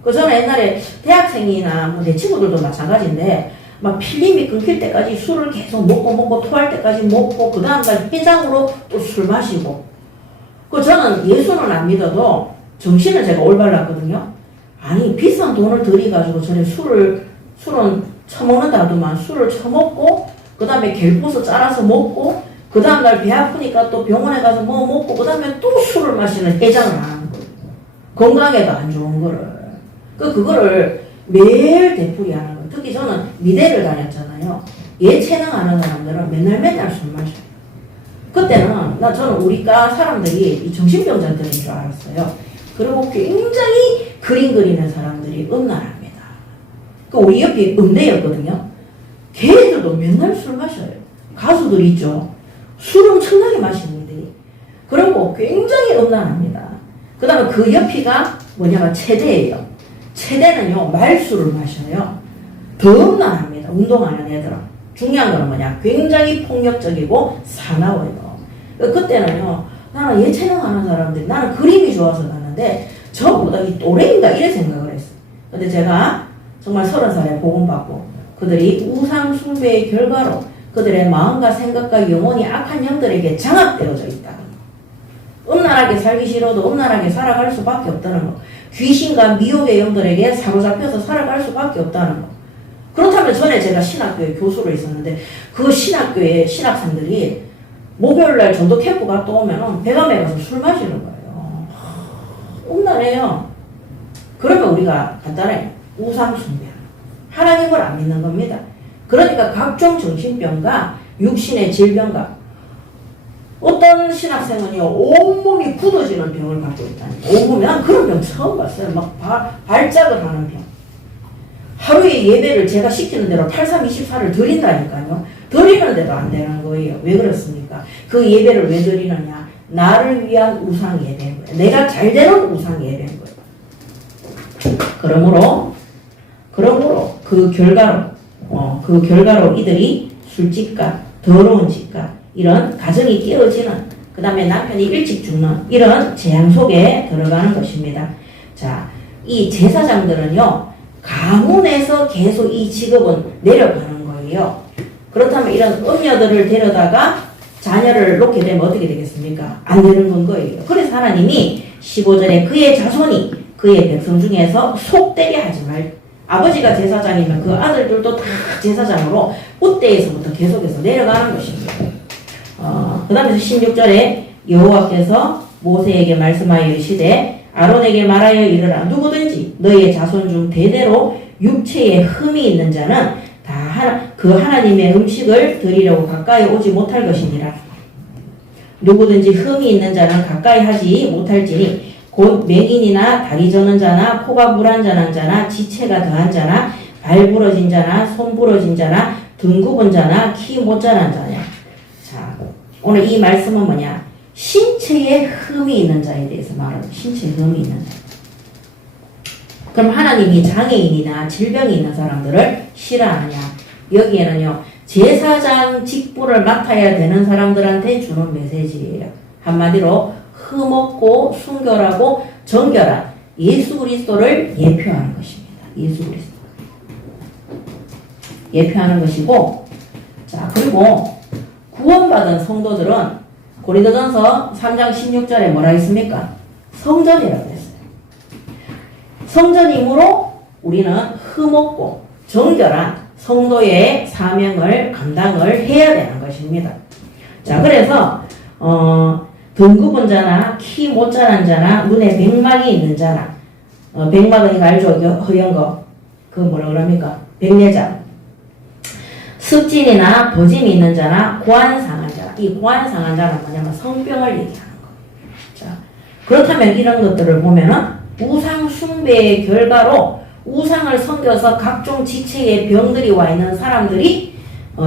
저는 옛날에 대학생이나 뭐 내 친구들도 마찬가지인데 막 필름이 끊길 때까지 술을 계속 먹고 토할 때까지 먹고 그 다음날 해장으로 또 술 마시고 저는 예수는 안 믿어도 정신은 제가 올바랐거든요. 아니 비싼 돈을 들여가지고 저는 술은 처먹는다더만 술을 처먹고 그 다음에 겔포스 짜라서 먹고 그 다음날 배 아프니까 또 병원에 가서 뭐 먹고 그 다음에 또 술을 마시는 해장을 하는 거예요. 건강에도 안 좋은 거를. 그거를 매일 되풀이하는 거예요. 특히 저는 미대를 다녔잖아요. 예체능하는 사람들은 맨날 술 마셔요. 그때는 저는 우리과 사람들이 이 정신병자들인 줄 알았어요. 그리고 굉장히 그림 그리는 사람들이 음란합니다. 우리 옆이 음대였거든요. 걔들도 맨날 술 마셔요. 가수들 있죠. 술 엄청나게 마십니다. 그리고 굉장히 음란합니다. 그 다음에 그 옆이가 뭐냐면 체대예요. 체대는요 말술을 마셔요. 더 음란합니다. 운동하는 애들은. 중요한 건 뭐냐 굉장히 폭력적이고 사나워요. 그때는요 나는 예체능 하는 사람들이 나는 그림이 좋아서 가는데 저보다 이 또래인가 이래 생각을 했어요. 근데 제가 정말 30살에 복음받고 그들이 우상 숭배의 결과로 그들의 마음과 생각과 영혼이 악한 영들에게 장악되어져 있다는 거. 음란하게 살기 싫어도 음란하게 살아갈 수밖에 없다는 거. 귀신과 미혹의 영들에게 사로잡혀서 살아갈 수밖에 없다는 거. 그렇다면 전에 제가 신학교에 교수로 있었는데 그 신학교의 신학생들이 목요일날 전도 캠프 갔다 오면 배감에 가서 술 마시는 거예요. 음란해요. 그러면 우리가 간단해 우상 숭배, 하나님을 안 믿는 겁니다. 그러니까 각종 정신병과 육신의 질병과 어떤 신학생은요 온몸이 굳어지는 병을 갖고 있다니. 온몸이 난 그런 병 처음 봤어요. 막 발작을 하는 병. 하루에 예배를 제가 시키는 대로 8324를 드린다니까요. 드리는데도 안 되는 거예요. 왜 그렇습니까? 그 예배를 왜 드리느냐? 나를 위한 우상 예배인 거예요. 내가 잘 되는 우상 예배인 거예요. 그러므로 그 결과로 이들이 술집과 더러운 집과 이런 가정이 깨어지는, 그 다음에 남편이 일찍 죽는 이런 재앙 속에 들어가는 것입니다. 자, 이 제사장들은요 가문에서 계속 이 직업은 내려가는 거예요. 그렇다면 이런 음녀들을 데려다가 자녀를 놓게 되면 어떻게 되겠습니까? 안 되는 건 거예요. 그래서 하나님이 15절에 그의 자손이 그의 백성 중에서 속되게 하지 말. 아버지가 제사장이면 그 아들들도 다 제사장으로 그때에서부터 계속해서 내려가는 것입니다. 그 다음에 16절에 여호와께서 모세에게 말씀하여 이르시되 아론에게 말하여 이르라. 누구든지 너희의 자손 중 대대로 육체에 흠이 있는 자는 다 그 하나님의 음식을 드리려고 가까이 오지 못할 것이니라. 누구든지 흠이 있는 자는 가까이 하지 못할지니 곧 맹인이나 다리 저는 자나 코가 불안전한 자나 지체가 더한 자나 발 부러진 자나 손 부러진 자나 등 굽은 자나 키 못 자란 자냐. 자, 오늘 이 말씀은 뭐냐? 신체에 흠이 있는 자에 대해서 말하는 신체에 흠이 있는 자. 그럼 하나님이 장애인이나 질병이 있는 사람들을 싫어하느냐? 여기에는요, 제사장 직분을 맡아야 되는 사람들한테 주는 메시지예요. 한마디로 흠없고 순결하고 정결한 예수 그리스도를 예표하는 것입니다. 예수 그리스도. 예표하는 것이고, 자, 그리고 구원받은 성도들은 고린도전서 3장 16절에 뭐라 했습니까? 성전이라고 했어요. 성전이므로 우리는 흠없고 정결한 성도의 사명을 감당을 해야 되는 것입니다. 자, 그래서 등 굽은 자나 키 못 자란 자나 눈에 백막이 있는 자나 백막은 이거 알죠? 허연 거. 그 뭐라 그럽니까? 백내장. 습진이나 버짐이 있는 자나 고안상한 자나. 이 고안상한 자는 뭐냐면 성병을 얘기하는 거예요. 자, 그렇다면 이런 것들을 보면은 우상 숭배의 결과로 우상을 섬겨서 각종 지체의 병들이 와 있는 사람들이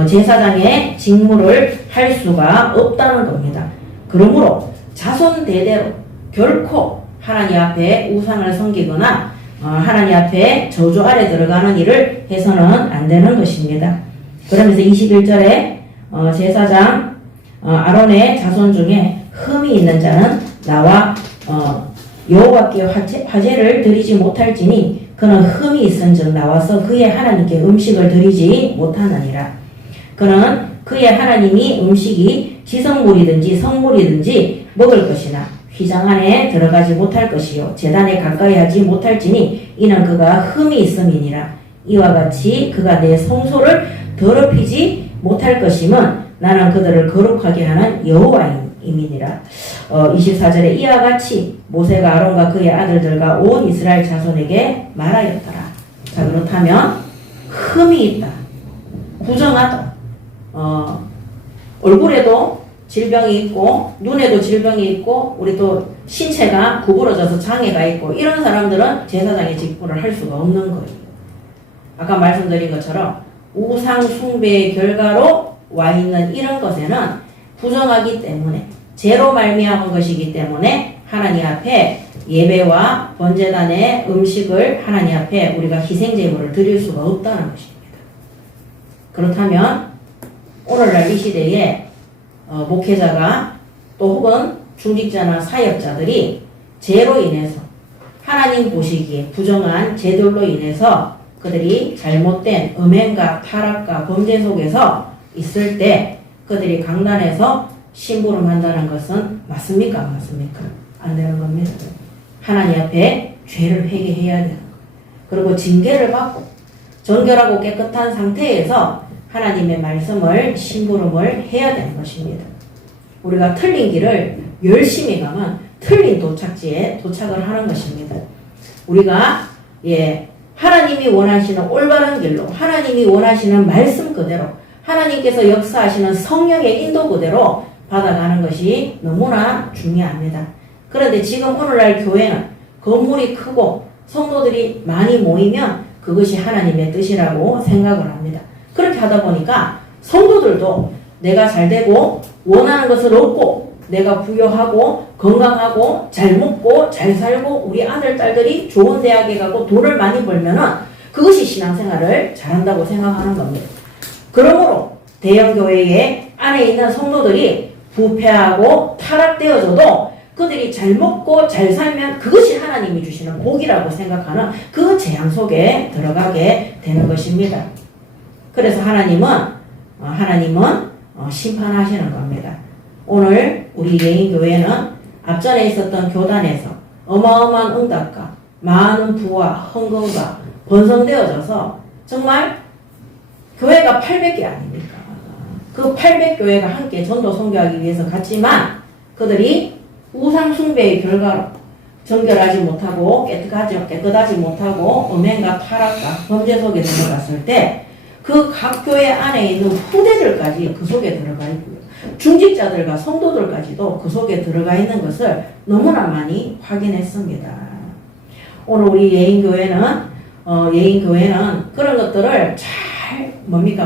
제사장의 직무를 할 수가 없다는 겁니다. 그러므로 자손 대대로 결코 하나님 앞에 우상을 섬기거나 하나님 앞에 저주 아래 들어가는 일을 해서는 안 되는 것입니다. 그러면서 21절에 제사장 아론의 자손 중에 흠이 있는 자는 나와 여호와께 화제를 드리지 못할지니 그는 흠이 있은즉 나와서 그의 하나님께 음식을 드리지 못하느니라. 그는 그의 하나님이 음식이 지성물이든지 성물이든지 먹을 것이나 휘장 안에 들어가지 못할 것이요 제단에 가까이 하지 못할지니 이는 그가 흠이 있음이니라. 이와 같이 그가 내 성소를 더럽히지 못할 것임은 나는 그들을 거룩하게 하는 여호와임이니라. 24절에 이와 같이 모세가 아론과 그의 아들들과 온 이스라엘 자손에게 말하였더라. 자, 그렇다면 흠이 있다, 부정하다, 얼굴에도 질병이 있고 눈에도 질병이 있고 우리 또 신체가 구부러져서 장애가 있고 이런 사람들은 제사장의 직분을 할 수가 없는 거예요. 아까 말씀드린 것처럼 우상 숭배의 결과로 와 있는 이런 것에는 부정하기 때문에 죄로 말미암은 것이기 때문에 하나님 앞에 예배와 번제단의 음식을 하나님 앞에 우리가 희생제물을 드릴 수가 없다는 것입니다. 그렇다면 오늘날 이 시대에 목회자가 또 혹은 중직자나 사역자들이 죄로 인해서 하나님 보시기에 부정한 죄들로 인해서 그들이 잘못된 음행과 타락과 범죄 속에서 있을 때 그들이 강단에서 심부름한다는 것은 맞습니까? 안 맞습니까? 안 되는 겁니다. 하나님 앞에 죄를 회개해야 되는 거예요. 그리고 징계를 받고 정결하고 깨끗한 상태에서 하나님의 말씀을 심부름을 해야 되는 것입니다. 우리가 틀린 길을 열심히 가면 틀린 도착지에 도착을 하는 것입니다. 우리가 하나님이 원하시는 올바른 길로 하나님이 원하시는 말씀 그대로 하나님께서 역사하시는 성령의 인도 그대로 받아가는 것이 너무나 중요합니다. 그런데 지금 오늘날 교회는 건물이 크고 성도들이 많이 모이면 그것이 하나님의 뜻이라고 생각을 합니다. 그렇게 하다 보니까 성도들도 내가 잘 되고 원하는 것을 얻고 내가 부유하고 건강하고 잘 먹고 잘 살고 우리 아들 딸들이 좋은 대학에 가고 돈을 많이 벌면은 그것이 신앙생활을 잘한다고 생각하는 겁니다. 그러므로 대형교회에 안에 있는 성도들이 부패하고 타락되어져도 그들이 잘 먹고 잘 살면 그것이 하나님이 주시는 복이라고 생각하는 그 재앙 속에 들어가게 되는 것입니다. 그래서 하나님은 심판하시는 겁니다. 오늘 우리 예인교회는 앞전에 있었던 교단에서 어마어마한 응답과 많은 부와 헌금과 번성되어져서 정말 교회가 800개 아닙니까? 그 800교회가 함께 전도 선교하기 위해서 갔지만 그들이 우상 숭배의 결과로 정결하지 못하고 깨끗하지 못하고 음행과 타락과 범죄 속에 들어갔을 때 그 각 교회 안에 있는 후대들까지 그 속에 들어가 있고요. 중직자들과 성도들까지도 그 속에 들어가 있는 것을 너무나 많이 확인했습니다. 오늘 우리 예인교회는 그런 것들을 잘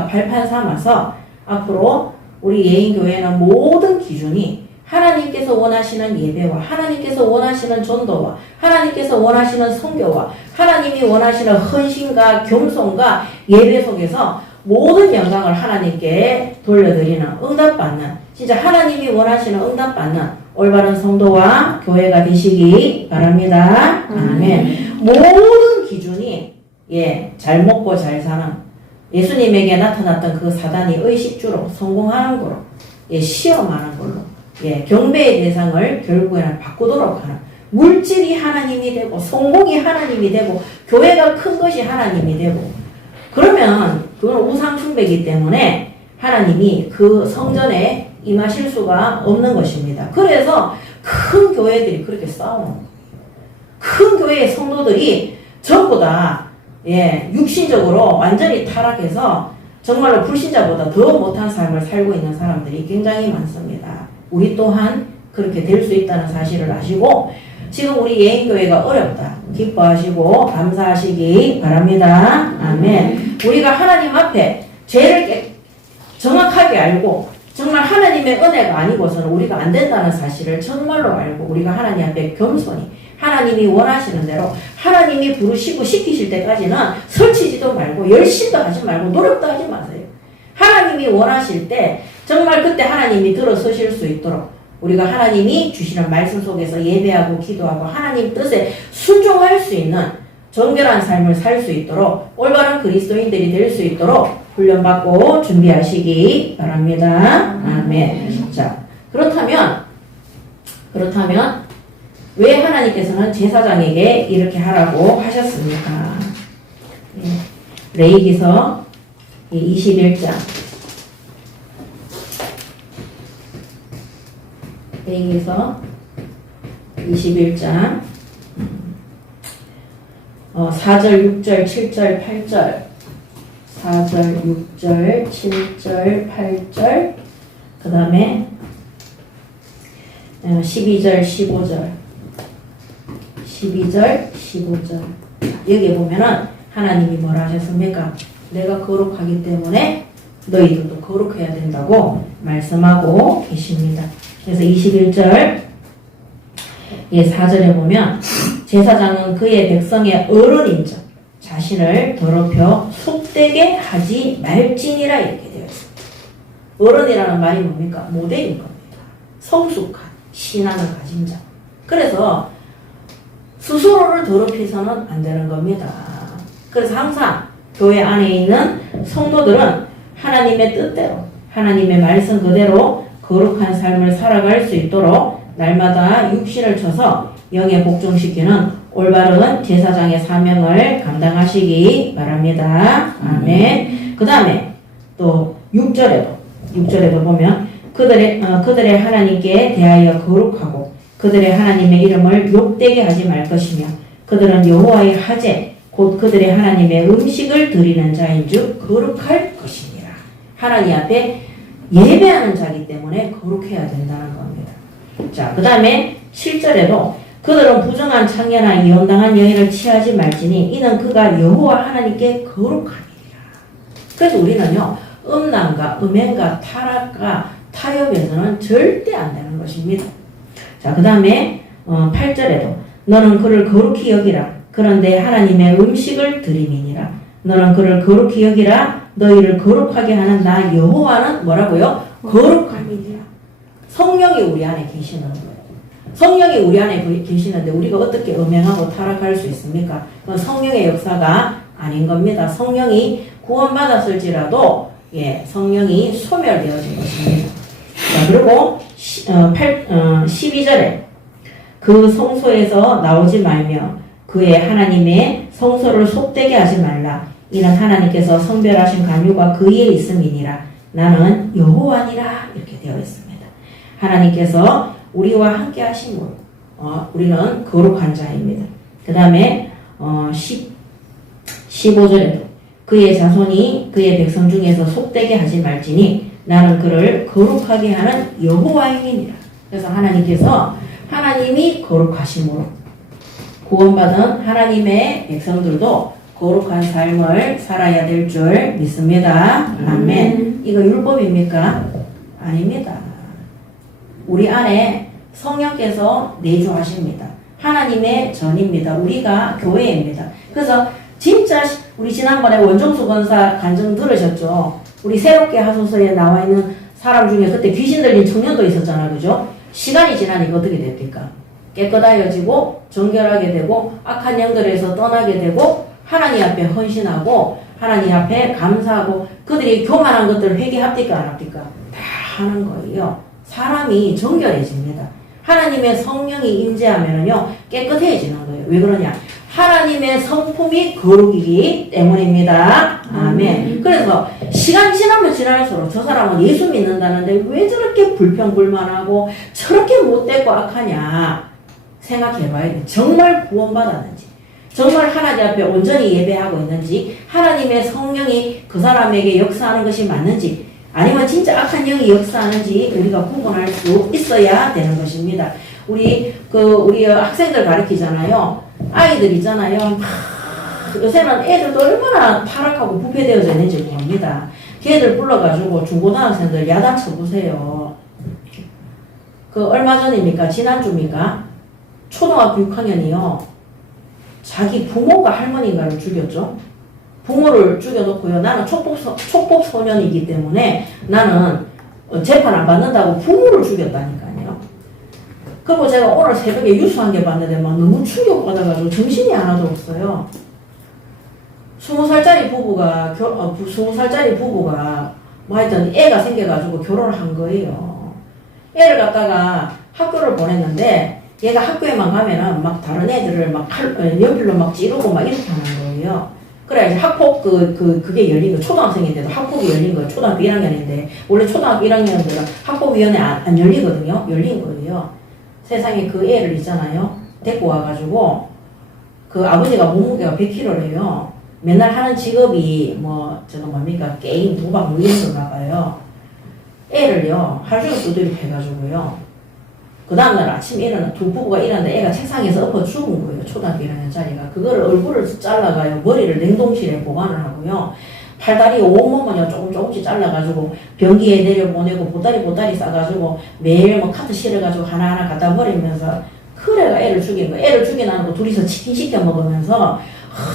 발판 삼아서 앞으로 우리 예인교회는 모든 기준이 하나님께서 원하시는 예배와 하나님께서 원하시는 전도와 하나님께서 원하시는 선교와 하나님이 원하시는 헌신과 겸손과 예배 속에서 모든 영광을 하나님께 돌려드리는 응답받는 진짜 하나님이 원하시는 응답받는 올바른 성도와 교회가 되시기 바랍니다. 아멘. 모든 기준이 잘 먹고 잘 사는 예수님에게 나타났던 그 사단이 의식주로 성공하는 거로 시험하는 걸로 경배의 대상을 결국에는 바꾸도록 하는 물질이 하나님이 되고 성공이 하나님이 되고 교회가 큰 것이 하나님이 되고 그러면 그건 우상숭배이기 때문에 하나님이 그 성전에 임하실 수가 없는 것입니다. 그래서 큰 교회들이 그렇게 싸우는 거예요. 큰 교회의 성도들이 전부 다 육신적으로 완전히 타락해서 정말로 불신자보다 더 못한 삶을 살고 있는 사람들이 굉장히 많습니다. 우리 또한 그렇게 될 수 있다는 사실을 아시고 지금 우리 예인교회가 어렵다. 기뻐하시고 감사하시기 바랍니다. 아멘. 우리가 하나님 앞에 죄를 정확하게 알고 정말 하나님의 은혜가 아니고서는 우리가 안 된다는 사실을 정말로 알고 우리가 하나님 앞에 겸손히 하나님이 원하시는 대로 하나님이 부르시고 시키실 때까지는 설치지도 말고 열심도 하지 말고 노력도 하지 마세요. 하나님이 원하실 때 정말 그때 하나님이 들어서실 수 있도록 우리가 하나님이 주시는 말씀 속에서 예배하고 기도하고 하나님 뜻에 순종할 수 있는 정결한 삶을 살 수 있도록 올바른 그리스도인들이 될 수 있도록 훈련받고 준비하시기 바랍니다. 아멘. 자, 그렇다면 왜 하나님께서는 제사장에게 이렇게 하라고 하셨습니까? 레위기서 21장 레위기서 21장 4절, 6절, 7절, 8절 4절, 6절, 7절, 8절 그 다음에 12절, 15절 15절 여기에 보면은 하나님이 뭐라 하셨습니까? 내가 거룩하기 때문에 너희들도 거룩해야 된다고 말씀하고 계십니다. 그래서 21절 4절에 보면 제사장은 그의 백성의 어른인즉 자신을 더럽혀 속되게 하지 말지니라 이렇게 되어 있습니다. 어른이라는 말이 뭡니까? 모델인 겁니다. 성숙한 신앙을 가진 자. 그래서 스스로를 더럽혀서는 안 되는 겁니다. 그래서 항상 교회 안에 있는 성도들은 하나님의 뜻대로 하나님의 말씀 그대로 거룩한 삶을 살아갈 수 있도록 날마다 육신을 쳐서 영에 복종시키는 올바른 제사장의 사명을 감당하시기 바랍니다. 아멘. 그 다음에 또 6절에도 보면 그들의 하나님께 대하여 거룩하고 그들의 하나님의 이름을 욕되게 하지 말 것이며 그들은 여호와의 하제 곧 그들의 하나님의 음식을 드리는 자인즉 거룩할 것이니라. 하나님 앞에 예배하는 자이기 때문에 거룩해야 된다는 겁니다. 자, 그 다음에 7절에도 그들은 부정한 창녀나 이혼당한 여인을 취하지 말지니 이는 그가 여호와 하나님께 거룩함이니라. 그래서 우리는요 음란과 음행과 타락과 타협에서는 절대 안 되는 것입니다. 자, 그 다음에 8절에도 너는 그를 거룩히 여기라. 그런데 하나님의 음식을 드림이니라. 너는 그를 거룩히 여기라. 너희를 거룩하게 하는 나 여호와는 뭐라고요? 거룩함이니라. 성령이 우리 안에 계시는 거예요. 성령이 우리 안에 계시는데 우리가 어떻게 음행하고 타락할 수 있습니까? 그건 성령의 역사가 아닌 겁니다. 성령이 구원받았을지라도 성령이 소멸되어진 것입니다. 자, 그리고 12절에 그 성소에서 나오지 말며 그의 하나님의 성소를 속되게 하지 말라. 이는 하나님께서 성별하신 간유가 그에 있음이니라. 나는 여호와니라. 이렇게 되어 있습니다. 하나님께서 우리와 함께 하심으로 우리는 거룩한 자입니다. 그 다음에 15절에도 그의 자손이 그의 백성 중에서 속되게 하지 말지니 나는 그를 거룩하게 하는 여호와임이니라. 그래서 하나님께서 하나님이 거룩하심으로 구원받은 하나님의 백성들도 거룩한 삶을 살아야 될 줄 믿습니다. 아멘. 이거 율법입니까? 아닙니다. 우리 안에 성령께서 내주하십니다. 하나님의 전입니다. 우리가 교회입니다. 그래서 진짜 우리 지난번에 원정수 권사 간증 들으셨죠? 우리 새롭게 하소서에 나와 있는 사람 중에 그때 귀신 들린 청년도 있었잖아, 그죠? 시간이 지나니까 어떻게 됩니까? 깨끗하여지고 정결하게 되고 악한 영들에서 떠나게 되고 하나님 앞에 헌신하고 하나님 앞에 감사하고 그들이 교만한 것들을 회개합니까 안 합니까? 다 하는 거예요. 사람이 정결해집니다. 하나님의 성령이 임재하면요 깨끗해지는 거예요. 왜 그러냐? 하나님의 성품이 거룩이기 때문입니다. 아멘. 그래서 시간 지나면 지날수록 저 사람은 예수 믿는다는데 왜 저렇게 불평불만하고 저렇게 못되고 악하냐 생각해봐야 돼. 정말 구원받았는지, 정말 하나님 앞에 온전히 예배하고 있는지, 하나님의 성령이 그 사람에게 역사하는 것이 맞는지, 아니면 진짜 악한 영이 역사하는지 우리가 구분할 수 있어야 되는 것입니다. 우리 학생들 가르치잖아요. 아이들 있잖아요. 요새는 애들도 얼마나 타락하고 부패되어져 있는지 모릅니다. 걔들 불러가지고 중고등학생들 야단 쳐보세요. 그 얼마 전입니까? 지난주입니까? 초등학교 6학년이요. 자기 부모가 할머니인가를 죽였죠. 부모를 죽여놓고요. 나는 촉법 소년이기 때문에 나는 재판 안 받는다고 부모를 죽였다니까요. 그리고 제가 오늘 새벽에 뉴스 한 개 봤는데 막 너무 충격받아가지고 정신이 하나도 없어요. 20살짜리 부부가 뭐 하여튼 애가 생겨가지고 결혼을 한 거예요. 애를 갖다가 학교를 보냈는데 얘가 학교에만 가면은 막 다른 애들을 막 연필로 막 찌르고 막 이렇게 하는 거예요. 그래 이제 학폭 그게 열린 거 초등학생인데도 학폭이 열린 거예요. 초등학교 1학년인데 원래 초등학교 1학년들은 학폭위원회 안 열리거든요. 열린 거예요. 세상에 그 애를 있잖아요. 데리고 와가지고 그 아버지가 몸무게가 100kg래요. 맨날 하는 직업이 게임, 도박 뭐 이런 건가 봐요. 애를요 하루 종일 두드려 패가지고요. 그 다음날 아침에 일어나 두 부부가 일어났는데 애가 책상에서 엎어 죽은 거예요. 초등학교 1학년짜리가. 그거를 얼굴을 잘라가요. 머리를 냉동실에 보관을 하고요. 팔다리 온몸은요 조금씩 잘라가지고 변기에 내려보내고 보따리 싸가지고 매일 뭐 카트 실어가지고 하나하나 갖다 버리면서 그래가 애를 죽인 거예요. 애를 죽여놔놓고 둘이서 치킨 시켜 먹으면서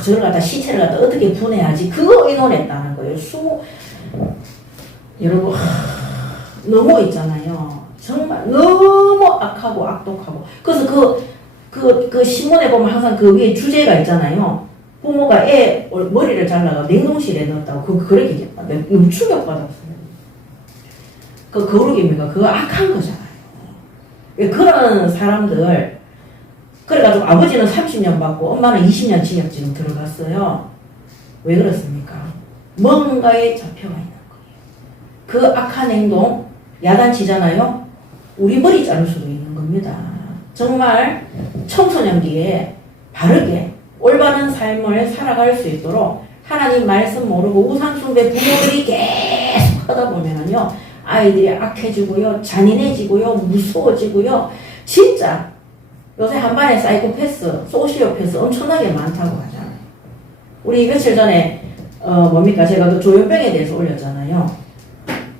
저를 갖다 시체를 갖다 어떻게 분해하지 그거 의논했다는 거예요. 여러분 너무 있잖아요. 정말 너무 악하고 악독하고. 그래서 그 신문에 보면 항상 그 위에 주제가 있잖아요. 부모가 애 머리를 잘라가 냉동실에 넣었다고 그렇게 얘기했다. 너무 충격받았어요. 그 거룩입니까? 그거 악한 거잖아요. 그런 사람들 그래가지고 아버지는 30년 받고 엄마는 20년 징역 지금 들어갔어요. 왜 그렇습니까? 뭔가에 잡혀가 있는 거예요. 그 악한 행동 야단치잖아요. 우리 머리 자를 수도 있는 겁니다. 정말 청소년기에 바르게 올바른 삶을 살아갈 수 있도록 하나님 말씀 모르고 우상숭배 부모들이 계속 하다 보면은요 아이들이 악해지고요 잔인해지고요 무서워지고요. 진짜 요새 한반에 사이코패스 소시오패스 엄청나게 많다고 하잖아요. 우리 며칠 전에 제가 그 조현병에 대해서 올렸잖아요.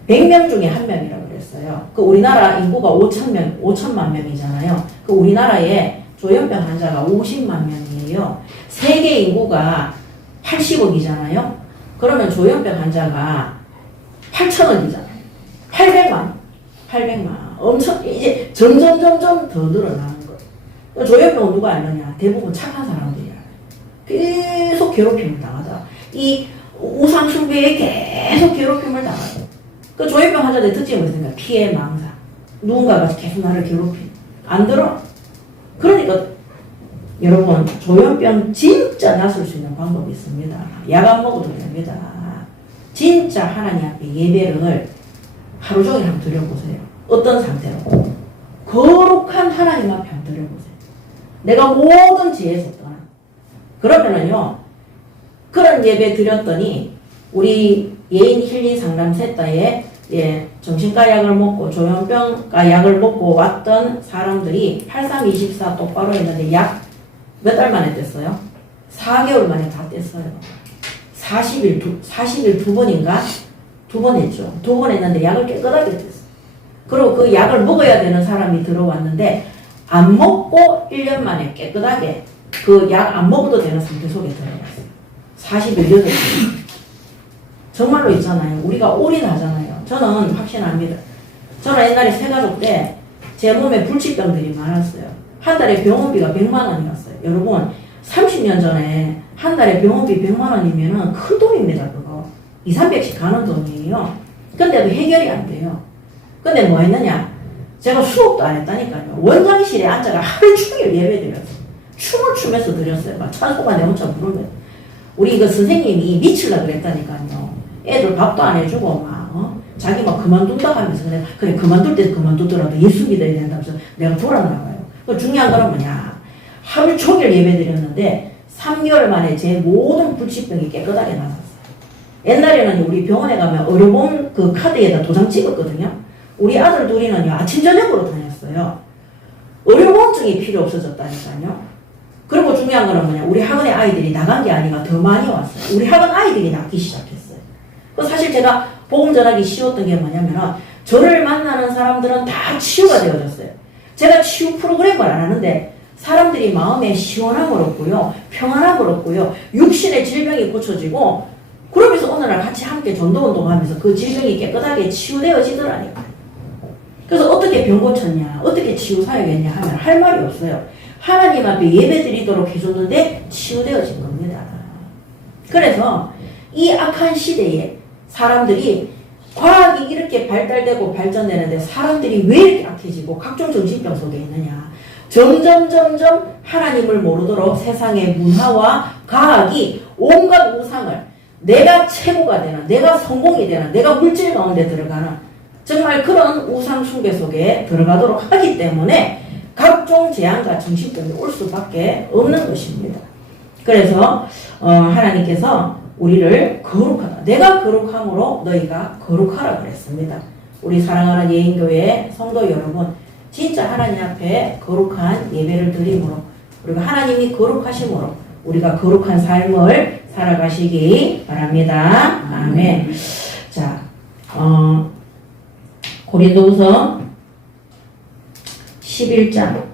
100명 중에 1명이라고 그랬어요. 그 우리나라 인구가 5천만 명이잖아요. 그 우리나라에 조현병 환자가 50만 명이에요. 세계 인구가 80억이잖아요. 그러면 조현병 환자가 8천억이잖아요. 800만. 엄청 이제 점점 더 늘어나는 거예요. 조현병은 누가 알느냐? 대부분 착한 사람들이야. 계속 괴롭힘을 당하다. 이 우상숭배에 계속 괴롭힘을 당하다. 그 조현병 환자들의 특징이 무엇인가? 피해 망사. 누군가가 계속 나를 괴롭힌. 안 들어. 그러니까 여러분 조현병 진짜 낫을 수 있는 방법이 있습니다. 약 안 먹어도 됩니다. 진짜 하나님 앞에 예배를 하루 종일 한번 드려보세요. 어떤 상태로? 거룩한 하나님 앞에 한번 드려보세요. 내가 모든 지혜에서 떠나. 그러면은요 그런 예배 드렸더니 우리 예인 힐링 상담센터에 정신과 약을 먹고 조현병과 약을 먹고 왔던 사람들이 8324 똑바로 했는데 약 몇 달 만에 뗐어요? 4개월 만에 다 뗐어요. 40일 두 번인가? 두 번 했죠. 두 번 했는데 약을 깨끗하게 뗐어요. 그리고 그 약을 먹어야 되는 사람이 들어왔는데 안 먹고 1년 만에 깨끗하게 그 약 안 먹어도 되는 상태 속에 들어갔어요. 40일 8일. 정말로 있잖아요. 우리가 올인하잖아요. 저는 확신합니다. 저는 옛날에 새가족 때 제 몸에 불치병들이 많았어요. 한 달에 병원비가 100만 원이었어요. 여러분 30년 전에 한 달에 병원비 100만 원이면 큰 돈입니다. 그거 200~300씩 가는 돈이에요. 근데도 해결이 안 돼요. 근데 뭐 했느냐? 제가 수업도 안 했다니까요. 원장실에 앉아가 하루 종일 예배 드렸어요. 춤을 추면서 드렸어요. 막 찬송가 내 혼자 부르면. 우리 그 선생님이 미치려고 그랬다니까요. 애들 밥도 안 해주고 막 자기 막 그만둔다 하면서 그래 그만둘 때 그만두더라도 예수 믿어야 된다면서 내가 돌아나가요. 그 중요한 거는 뭐냐? 하루 종일 예배 드렸는데 3개월 만에 제 모든 불치병이 깨끗하게 나섰어요. 옛날에는 우리 병원에 가면 의료보험 그 카드에다 도장 찍었거든요. 우리 아들 둘이는요 아침 저녁으로 다녔어요. 의료보험증이 필요 없어졌다니까요. 그리고 중요한 거는 뭐냐? 우리 학원의 아이들이 나간 게 아니라 더 많이 왔어요. 우리 학원 아이들이 낫기 시작했어요. 사실 제가 복음 전하기 쉬웠던 게 뭐냐면 저를 만나는 사람들은 다 치유가 되어졌어요. 제가 치유 프로그램을 안 하는데 사람들이 마음에 시원함을 얻고요. 평안함을 얻고요. 육신의 질병이 고쳐지고 그러면서 어느 날 같이 함께 전도운동하면서 그 질병이 깨끗하게 치유되어지더라니까요. 그래서 어떻게 병 고쳤냐, 어떻게 치유 사역했냐 하면 할 말이 없어요. 하나님 앞에 예배 드리도록 해줬는데 치유되어진 겁니다. 그래서 이 악한 시대에 사람들이 과학이 이렇게 발달되고 발전되는데 사람들이 왜 이렇게 악해지고 각종 정신병 속에 있느냐. 점점 하나님을 모르도록 세상의 문화와 과학이 온갖 우상을 내가 최고가 되는, 내가 성공이 되는, 내가 물질 가운데 들어가는 정말 그런 우상 숭배 속에 들어가도록 하기 때문에 각종 재앙과 정신병이 올 수밖에 없는 것입니다. 그래서 하나님께서 우리를 거룩하다. 내가 거룩함으로 너희가 거룩하라 그랬습니다. 우리 사랑하는 예인교회 성도 여러분, 진짜 하나님 앞에 거룩한 예배를 드림으로 우리가 하나님이 거룩하심으로 우리가 거룩한 삶을 살아가시기 바랍니다. 아멘. 자, 고린도후서 11장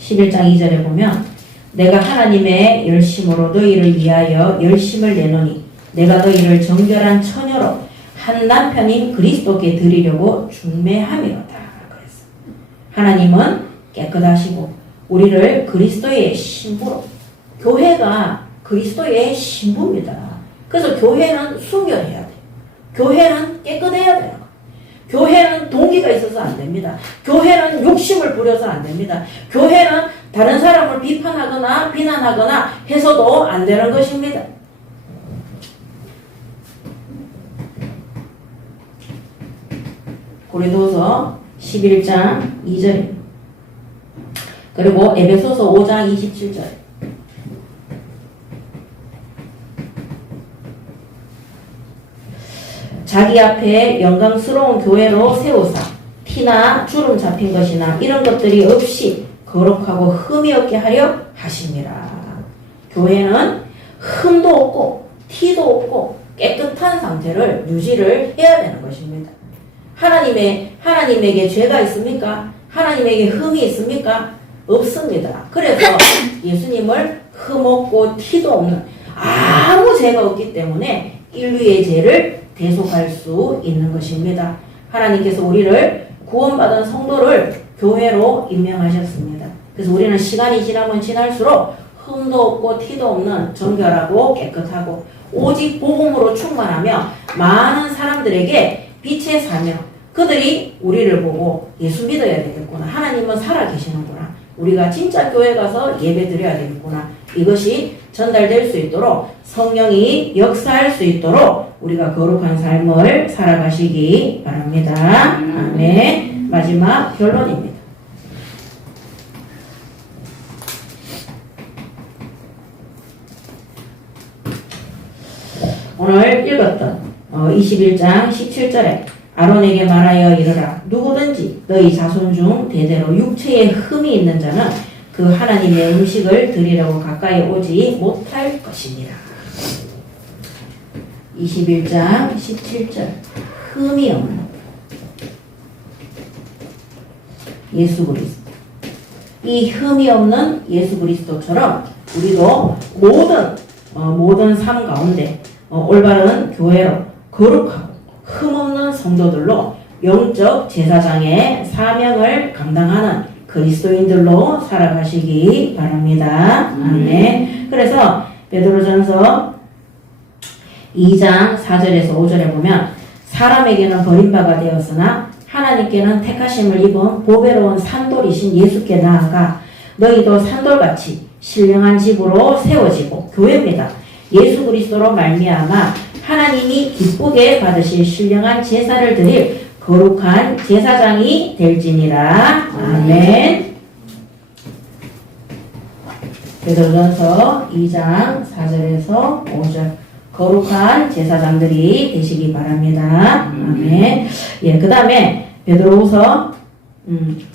2절에 보면 내가 하나님의 열심으로 너희를 위하여 열심을 내노니 내가 너희를 정결한 처녀로 한 남편인 그리스도께 드리려고 중매함이로다. 그랬어. 하나님은 깨끗하시고 우리를 그리스도의 신부로, 교회가 그리스도의 신부입니다. 그래서 교회는 순결해야 돼요. 교회는 깨끗해야 돼요. 교회는 동기가 있어서 안 됩니다. 교회는 욕심을 부려서 안 됩니다. 교회는 다른 사람을 비판하거나 비난하거나 해서도 안 되는 것입니다. 고린도서 11장 2절 그리고 에베소서 5장 27절 자기 앞에 영광스러운 교회로 세우사 티나 주름 잡힌 것이나 이런 것들이 없이 거룩하고 흠이 없게 하려 하심이라. 교회는 흠도 없고 티도 없고 깨끗한 상태를 유지를 해야 되는 것입니다. 하나님에게 죄가 있습니까? 하나님에게 흠이 있습니까? 없습니다. 그래서 예수님을 흠 없고 티도 없는 아무 죄가 없기 때문에 인류의 죄를 대속할 수 있는 것입니다. 하나님께서 우리를 구원받은 성도를 교회로 임명하셨습니다. 그래서 우리는 시간이 지나면 지날수록 흠도 없고 티도 없는 정결하고 깨끗하고 오직 복음으로 충만하며 많은 사람들에게 빛의 사명, 그들이 우리를 보고 예수 믿어야 되겠구나. 하나님은 살아계시는구나. 우리가 진짜 교회 가서 예배 드려야 되겠구나. 이것이 전달될 수 있도록 성령이 역사할 수 있도록 우리가 거룩한 삶을 살아가시기 바랍니다. 아멘. 마지막 결론입니다. 오늘 읽었던 21장 17절에 아론에게 말하여 이르라. 누구든지 너희 자손 중 대대로 육체에 흠이 있는 자는 그 하나님의 음식을 드리려고 가까이 오지 못할 것이니라. 21장 17절. 흠이 없는 예수 그리스도. 이 흠이 없는 예수 그리스도처럼 우리도 모든 삶 가운데 올바른 교회로 거룩하고 흠없는 성도들로 영적 제사장의 사명을 감당하는 그리스도인들로 살아가시기 바랍니다. 아멘. 그래서 베드로전서 2장 4절에서 5절에 보면 사람에게는 버림바가 되었으나 하나님께는 택하심을 입은 보배로운 산돌이신 예수께 나아가 너희도 산돌같이 신령한 집으로 세워지고 교회입니다. 예수 그리스도로 말미암아 하나님이 기쁘게 받으실 신령한 제사를 드릴 거룩한 제사장이 될지니라. 아멘. 베드로전서 2장 4절에서 5절. 거룩한 제사장들이 되시기 바랍니다. 아멘. 예, 그 다음에 베드로후서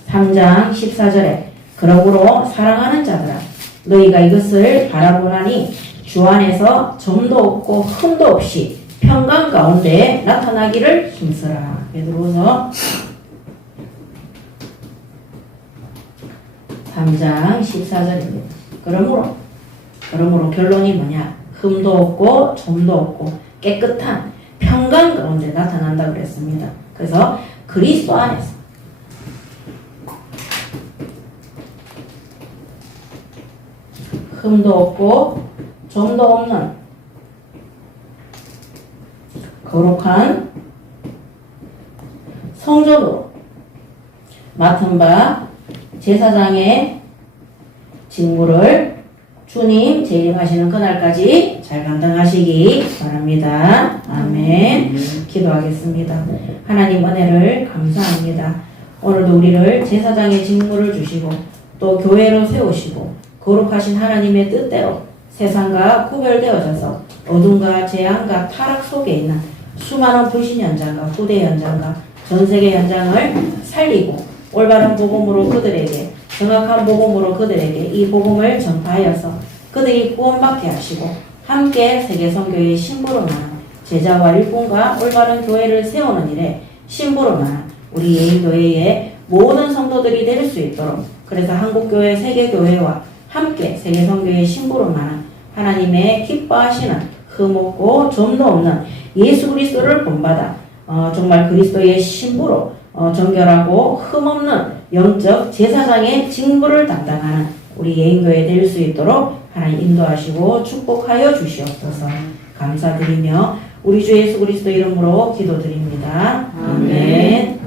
3장 14절에 그러므로 사랑하는 자들아 너희가 이것을 바라보나니 주 안에서 점도 없고 흠도 없이 평강 가운데 나타나기를 힘쓰라. 베드로후서 3장 14절입니다. 그러므로 결론이 뭐냐? 흠도 없고 점도 없고 깨끗한 평강 가운데 나타난다 그랬습니다. 그래서 그리스도 안에서 흠도 없고 점도 없는 거룩한 성전으로 맡은 바 제사장의 직무를 주님 재림하시는 그날까지 잘 감당하시기 바랍니다. 아멘. 기도하겠습니다. 하나님 은혜를 감사합니다. 오늘도 우리를 제사장의 직무를 주시고 또 교회로 세우시고 거룩하신 하나님의 뜻대로 세상과 구별되어져서 어둠과 재앙과 타락 속에 있는 수많은 불신 현장과 후대 현장과 전세계 현장을 살리고 올바른 복음으로 그들에게 정확한 복음으로 그들에게 이 복음을 전파하여서 그들이 구원받게 하시고 함께 세계선교의 심부름하는 제자와 일꾼과 올바른 교회를 세우는 일에 심부름하는 우리 예인교회의 모든 성도들이 될 수 있도록 그래서 한국교회 세계교회와 함께 세계선교의 심부름하는 하나님의 기뻐하시는 흠없고 점도 없는 예수 그리스도를 본받아 정말 그리스도의 신부로 정결하고 흠없는 영적 제사장의 직무를 담당하는 우리 예인교회 될 수 있도록 하나님 인도하시고 축복하여 주시옵소서. 감사드리며 우리 주 예수 그리스도 이름으로 기도드립니다. 아멘.